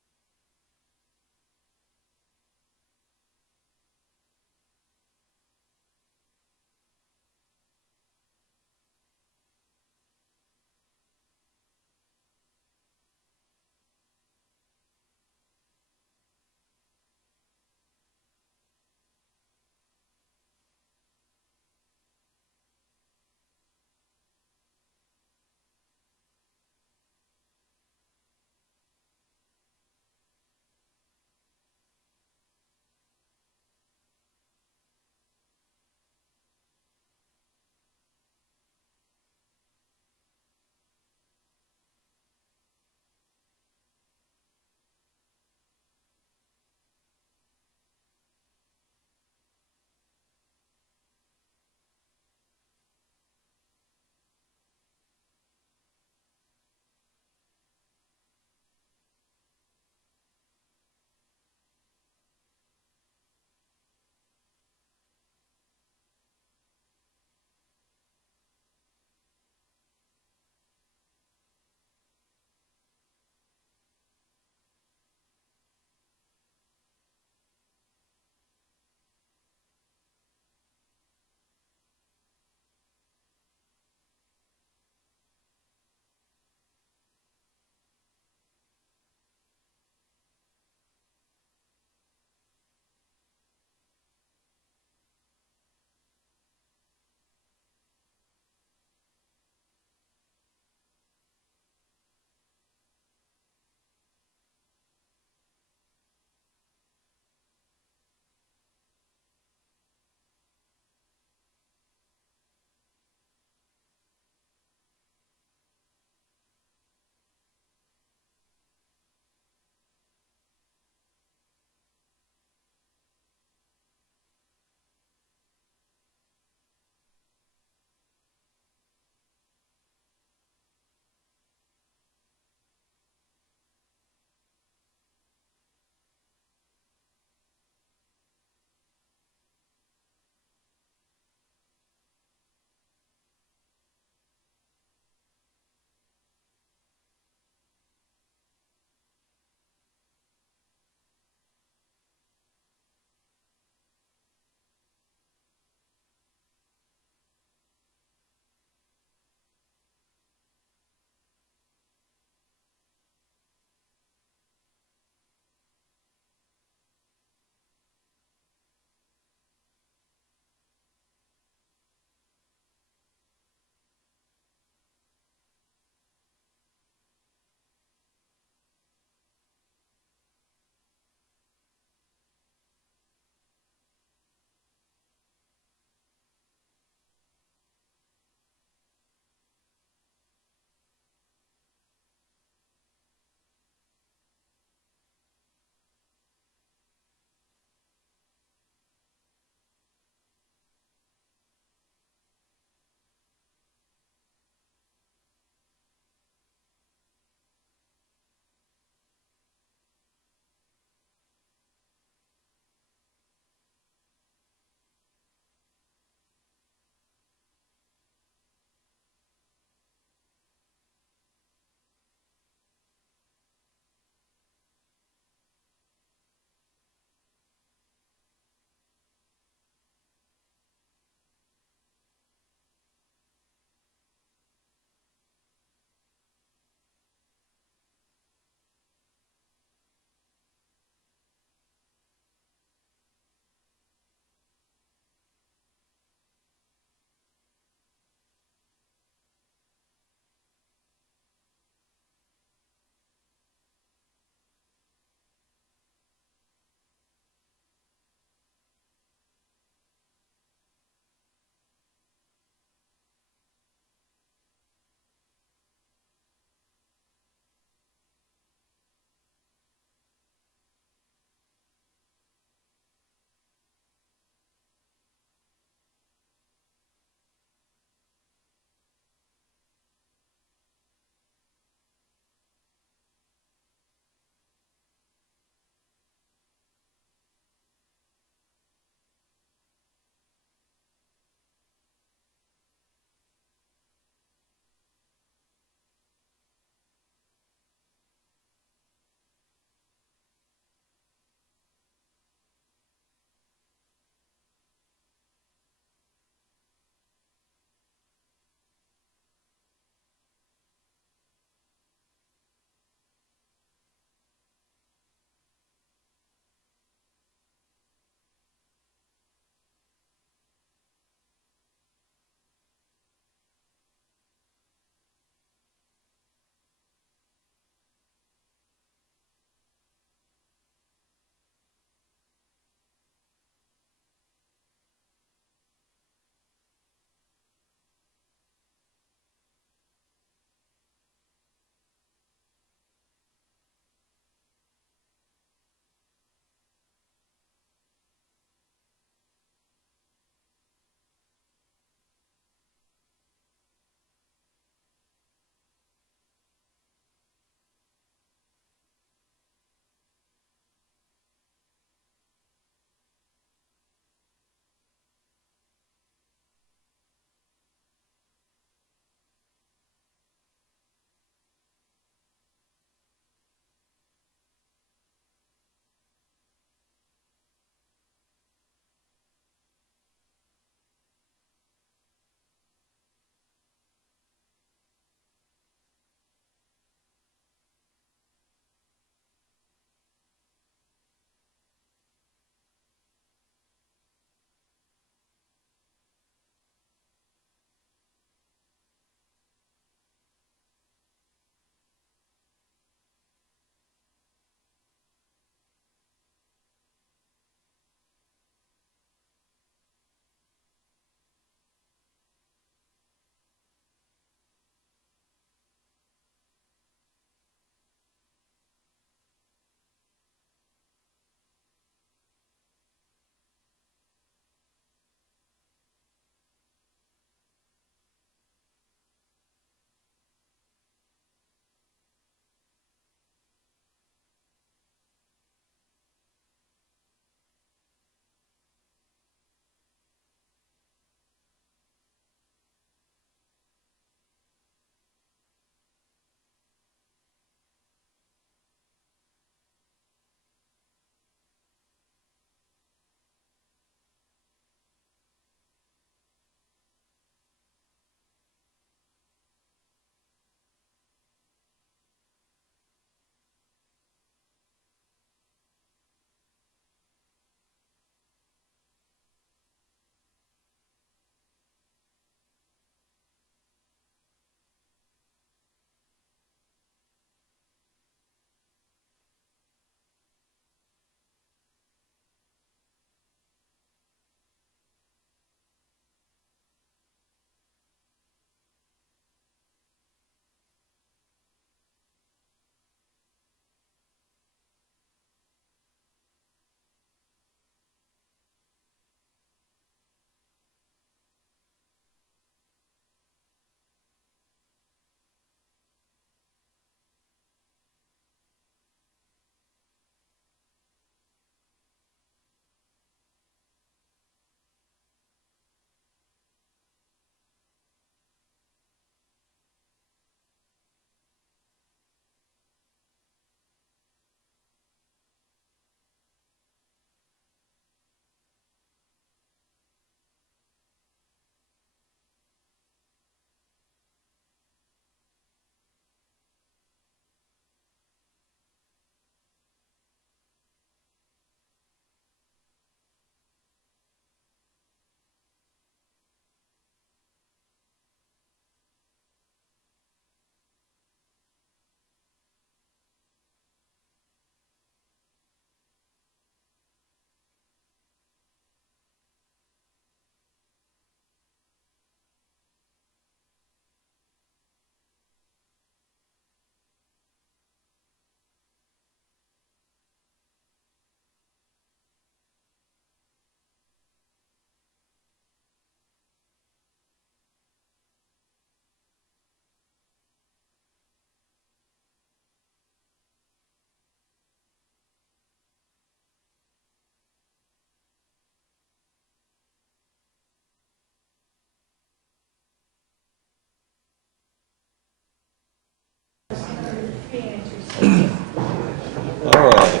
All right.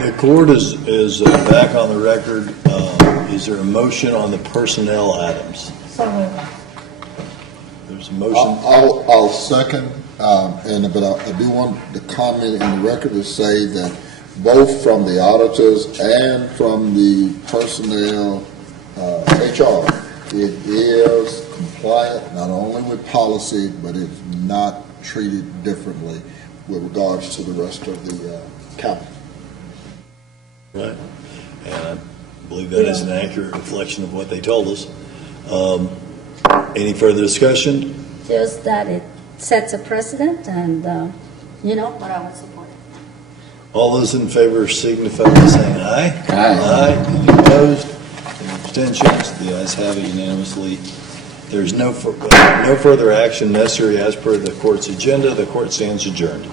The court is back on the record. Is there a motion on the personnel items? There's a motion. I'll second, but I do want the comment in the record to say that both from the auditors and from the personnel, HR, it is compliant not only with policy, but it's not treated differently with regards to the rest of the county. Right. And I believe that is an accurate reflection of what they told us. Any further discussion? Just that it sets a precedent, and, but I would support it. All those in favor signify by saying aye. Aye. Any opposed? Any abstentions? The ayes have it unanimously. There's no further action necessary as per the court's agenda. The court stands adjourned.